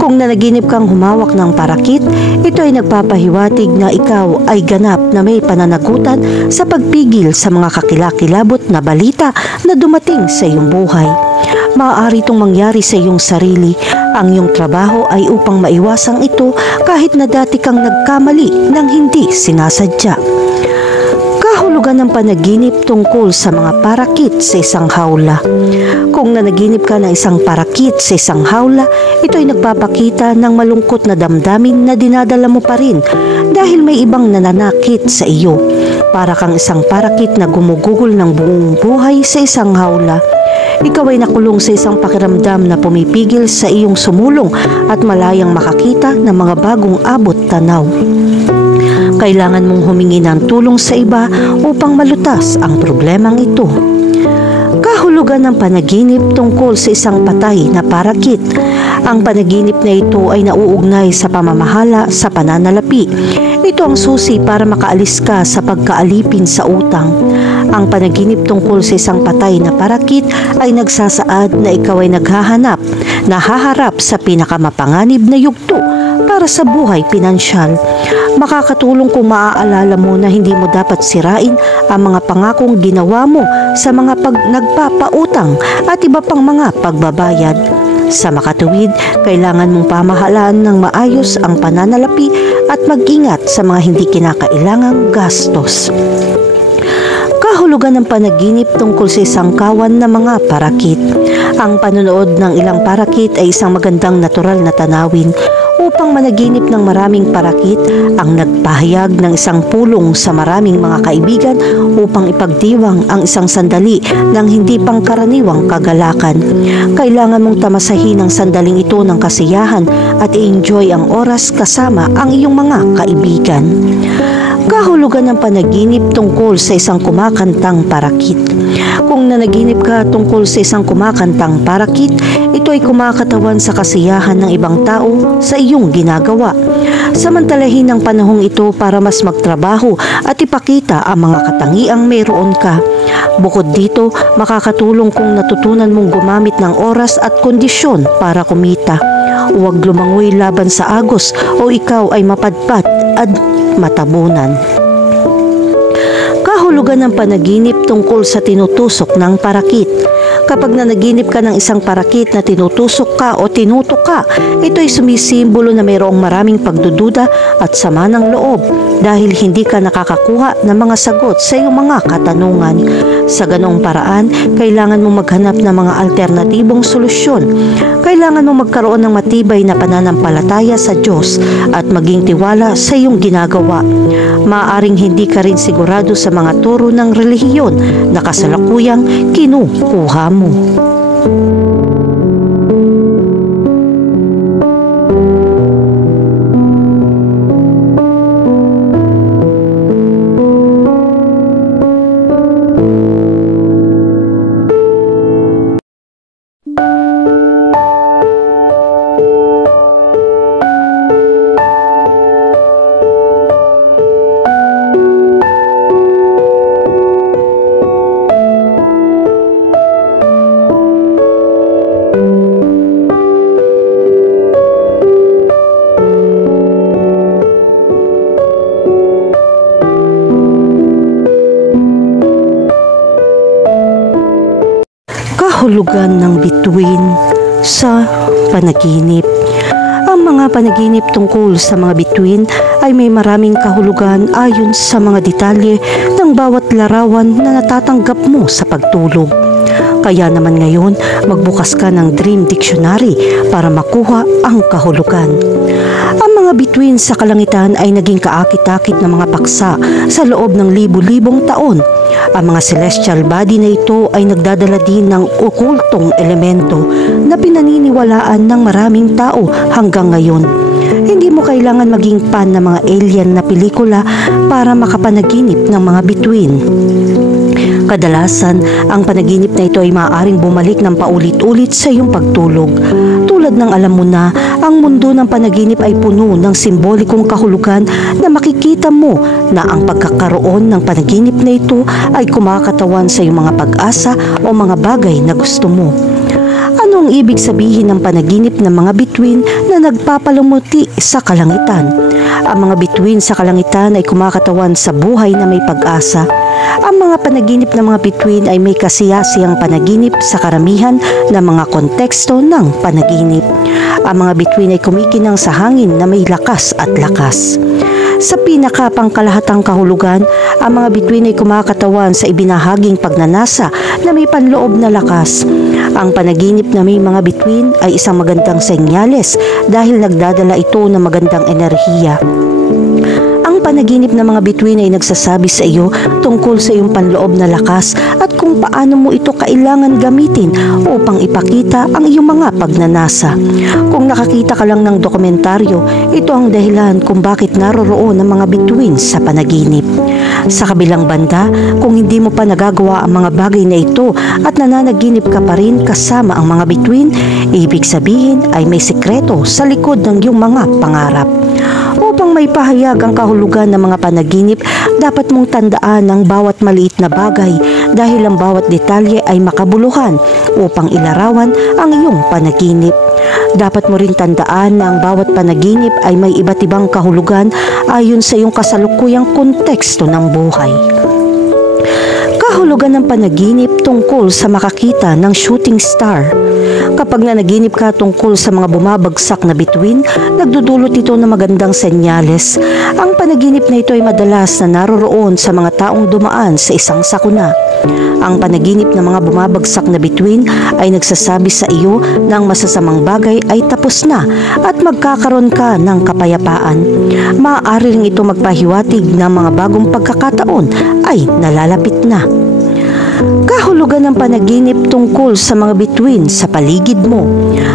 Kung nanaginip kang humawak ng parakit, ito ay nagpapahiwatig na ikaw ay ganap na may pananagutan sa pagpigil sa mga kakilakilabot na balita na dumating sa iyong buhay. Maaari itong mangyari sa iyong sarili. Ang iyong trabaho ay upang maiwasang ito kahit na dati kang nagkamali ng hindi sinasadya. Kahulugan ng panaginip tungkol sa mga parakit sa isang hawla. Kung nanaginip ka ng isang parakit sa isang hawla, ito ay nagpapakita ng malungkot na damdamin na dinadala mo pa rin dahil may ibang nananakit sa iyo. Para kang isang parakit na gumugugol ng buong buhay sa isang hawla. Ikaw ay nakulong sa isang pakiramdam na pumipigil sa iyong sumulong at malayang makakita ng mga bagong abot tanaw. Kailangan mong humingi ng tulong sa iba upang malutas ang problemang ito. Kahulugan ng panaginip tungkol sa isang patay na parakit. Ang panaginip na ito ay nauugnay sa pamamahala sa pananalapi. Ito ang susi para makaalis ka sa pagkaalipin sa utang. Ang panaginip tungkol sa isang patay na parakit ay nagsasaad na ikaw ay nahaharap sa pinakamapanganib na yugto para sa buhay pinansyal. Makakatulong kung maaalala mo na hindi mo dapat sirain ang mga pangakong ginawa mo sa mga nagpapautang at iba pang mga pagbabayad. Sa makatuwid, kailangan mong pamahalaan ng maayos ang pananalapi at mag-ingat sa mga hindi kinakailangang gastos. Kahulugan ng panaginip tungkol sa isang kawan ng mga parakit. Ang panonood ng ilang parakit ay isang magandang natural na tanawin. Upang managinip ng maraming parakit, ang nagpahayag ng isang pulong sa maraming mga kaibigan upang ipagdiwang ang isang sandali ng hindi pangkaraniwang kagalakan. Kailangan mong tamasahin ang sandaling ito ng kasiyahan at i-enjoy ang oras kasama ang iyong mga kaibigan. Kahulugan ng panaginip tungkol sa isang kumakantang parakit. Kung nanaginip ka tungkol sa isang kumakantang parakit, ito ay kumakatawan sa kasiyahan ng ibang tao sa iyong ginagawa. Samantalahin ang panahong ito para mas magtrabaho at ipakita ang mga katangiang mayroon ka. Bukod dito, makakatulong kung natutunan mong gumamit ng oras at kondisyon para kumita. Huwag lumangoy laban sa agos o ikaw ay mapadpad at matabunan. Kahulugan Kahulugan ng panaginip tungkol sa tinutusok ng parakit. Kapag nanaginip ka ng isang parakit na tinutusok ka o tinutok ka, ito ay sumisimbolo na mayroong maraming pagdududa at sama ng loob dahil hindi ka nakakakuha ng mga sagot sa iyong mga katanungan. Sa ganong paraan, kailangan mong maghanap ng mga alternatibong solusyon. Kailangan mong magkaroon ng matibay na pananampalataya sa Diyos at maging tiwala sa iyong ginagawa. Maaaring hindi ka rin sigurado sa mga turo ng relihiyon na kasalukuyang kinukuha mo. Kahulugan ng bituin sa panaginip. Ang mga panaginip tungkol sa mga bituin ay may maraming kahulugan ayon sa mga detalye ng bawat larawan na natatanggap mo sa pagtulog. Kaya naman ngayon, magbukas ka ng Dream Dictionary para makuha ang kahulugan. Ang mga bituin sa kalangitan ay naging kaakit-akit na mga paksa sa loob ng libu-libong taon. Ang mga celestial body na ito ay nagdadala din ng okultong elemento na pinaniniwalaan ng maraming tao hanggang ngayon. Hindi mo kailangan maging fan ng mga alien na pelikula para makapanaginip ng mga bituin. Kadalasan, ang panaginip na ito ay maaaring bumalik ng paulit-ulit sa iyong pagtulog. Tulad ng alam mo na, ang mundo ng panaginip ay puno ng simbolikong kahulugan na makikita mo na ang pagkakaroon ng panaginip na ito ay kumakatawan sa iyong mga pag-asa o mga bagay na gusto mo. Ano ang ibig sabihin ng panaginip ng mga bituin na nagpapalumuti sa kalangitan? Ang mga bituin sa kalangitan ay kumakatawan sa buhay na may pag-asa. Ang mga panaginip ng mga bituin ay may kasiyasiyang panaginip sa karamihan ng mga konteksto ng panaginip. Ang mga bituin ay kumikinang sa hangin na may lakas at lakas. Sa pinakapangkalahatang kahulugan, ang mga bituin ay kumakatawan sa ibinahaging pagnanasa na may panloob na lakas. Ang panaginip na may mga bituin ay isang magandang senyales dahil nagdadala ito ng magandang enerhiya. Ang panaginip ng mga bituin ay nagsasabi sa iyo tungkol sa iyong panloob na lakas at kung paano mo ito kailangan gamitin upang ipakita ang iyong mga pagnanasa. Kung nakakita ka lang ng dokumentaryo, ito ang dahilan kung bakit naroroon ang mga bituin sa panaginip. Sa kabilang banda, kung hindi mo pa nagagawa ang mga bagay na ito at nananaginip ka pa rin kasama ang mga bituin, ibig sabihin ay may sikreto sa likod ng iyong mga pangarap. Upang may pahayag ang kahulugan ng mga panaginip, dapat mong tandaan ang bawat maliit na bagay dahil ang bawat detalye ay makabuluhan upang ilarawan ang iyong panaginip. Dapat mo rin tandaan na ang bawat panaginip ay may iba't ibang kahulugan ayon sa iyong kasalukuyang konteksto ng buhay. Kahulugan ng panaginip tungkol sa makakita ng shooting star. Kapag nanaginip ka tungkol sa mga bumabagsak na bituin, nagdudulot ito ng magandang senyales. Ang panaginip na ito ay madalas na naroroon sa mga taong dumaan sa isang sakuna. Ang panaginip ng mga bumabagsak na bituin ay nagsasabi sa iyo na ang masasamang bagay ay tapos na at magkakaroon ka ng kapayapaan. Maaari rin ito magpahiwatig ng mga bagong pagkakataon ay nalalapit na. Kahulugan ng panaginip tungkol sa mga bituin sa paligid mo.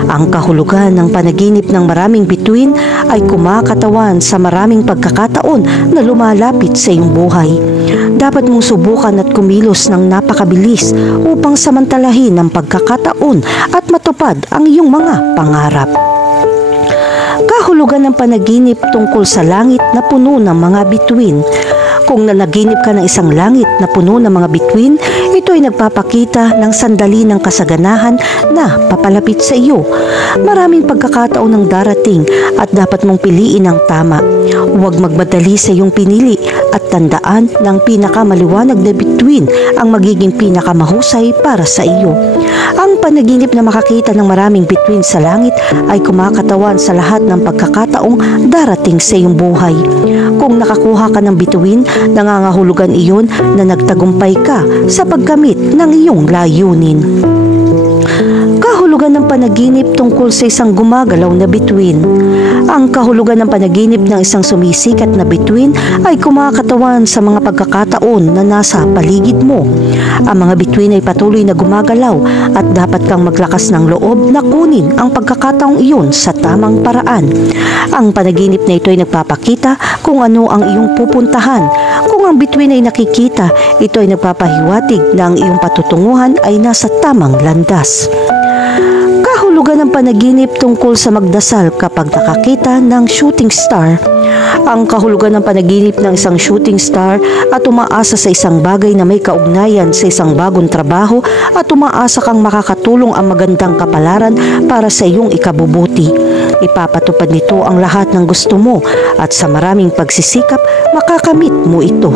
Ang kahulugan ng panaginip ng maraming bituin ay kumakatawan sa maraming pagkakataon na lumalapit sa iyong buhay. Dapat mong subukan at kumilos ng napakabilis upang samantalahin ang pagkakataon at matupad ang iyong mga pangarap. Kahulugan ng panaginip tungkol sa langit na puno ng mga bituin. Kung nanaginip ka ng isang langit na puno ng mga bituin, ito ay nagpapakita ng sandali ng kasaganahan na papalapit sa iyo. Maraming pagkakataon ang darating at dapat mong piliin ang tama. Huwag magmadali sa iyong pinili at tandaan ng pinakamaliwanag na bituin ang magiging pinakamahusay para sa iyo. Ang panaginip na makakita ng maraming bituin sa langit ay kumakatawan sa lahat ng pagkakataong darating sa iyong buhay. Kung nakakuha ka ng bituin, nangangahulugan iyon na nagtagumpay ka sa pagkamit ng iyong layunin. Kahulugan ng panaginip tungkol sa isang gumagalaw na bituin. Ang kahulugan ng panaginip ng isang sumisikat na bituin ay kumakatawan sa mga pagkakataon na nasa paligid mo. Ang mga bituin ay patuloy na gumagalaw at dapat kang maglakas ng loob na kunin ang pagkakataong iyon sa tamang paraan. Ang panaginip na ito ay nagpapakita kung ano ang iyong pupuntahan. Kung ang bituin ay nakikita, ito ay nagpapahiwatig na ang iyong patutunguhan ay nasa tamang landas. Kahulugan ng panaginip tungkol sa magdasal kapag nakakita ng shooting star. Ang kahulugan ng panaginip ng isang shooting star at umaasa sa isang bagay na may kaugnayan sa isang bagong trabaho at umaasa kang makakatulong ang magandang kapalaran para sa iyong ikabubuti. Ipapatupad nito ang lahat ng gusto mo at sa maraming pagsisikap makakamit mo ito.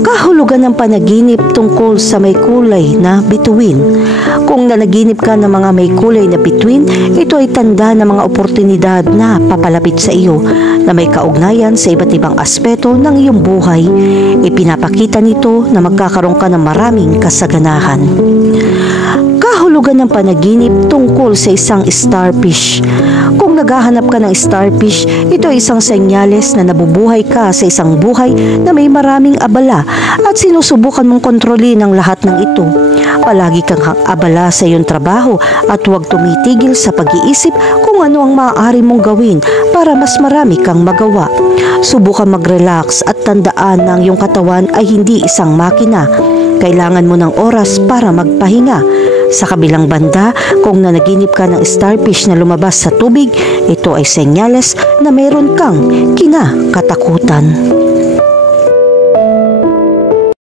Kahulugan ng panaginip tungkol sa may kulay na bituin. Kung nanaginip ka ng mga may kulay na bituin, ito ay tanda ng mga oportunidad na papalapit sa iyo na may kaugnayan sa iba't ibang aspeto ng iyong buhay. Ipinapakita nito na magkakaroon ka ng maraming kasaganahan. Kahulugan ng panaginip tungkol sa isang starfish. Kung naghahanap ka ng starfish, ito ay isang senyales na nabubuhay ka sa isang buhay na may maraming abala at sinusubukan mong kontrolin ang lahat ng ito. Palagi kang abala sa iyong trabaho at huwag tumitigil sa pag-iisip kung ano ang maaari mong gawin para mas marami kang magawa. Subukan mag-relax at tandaan na ang iyong katawan ay hindi isang makina. Kailangan mo ng oras para magpahinga. Sa kabilang banda, kung nanaginip ka ng starfish na lumabas sa tubig, ito ay senyales na mayroon kang kinakatakutan.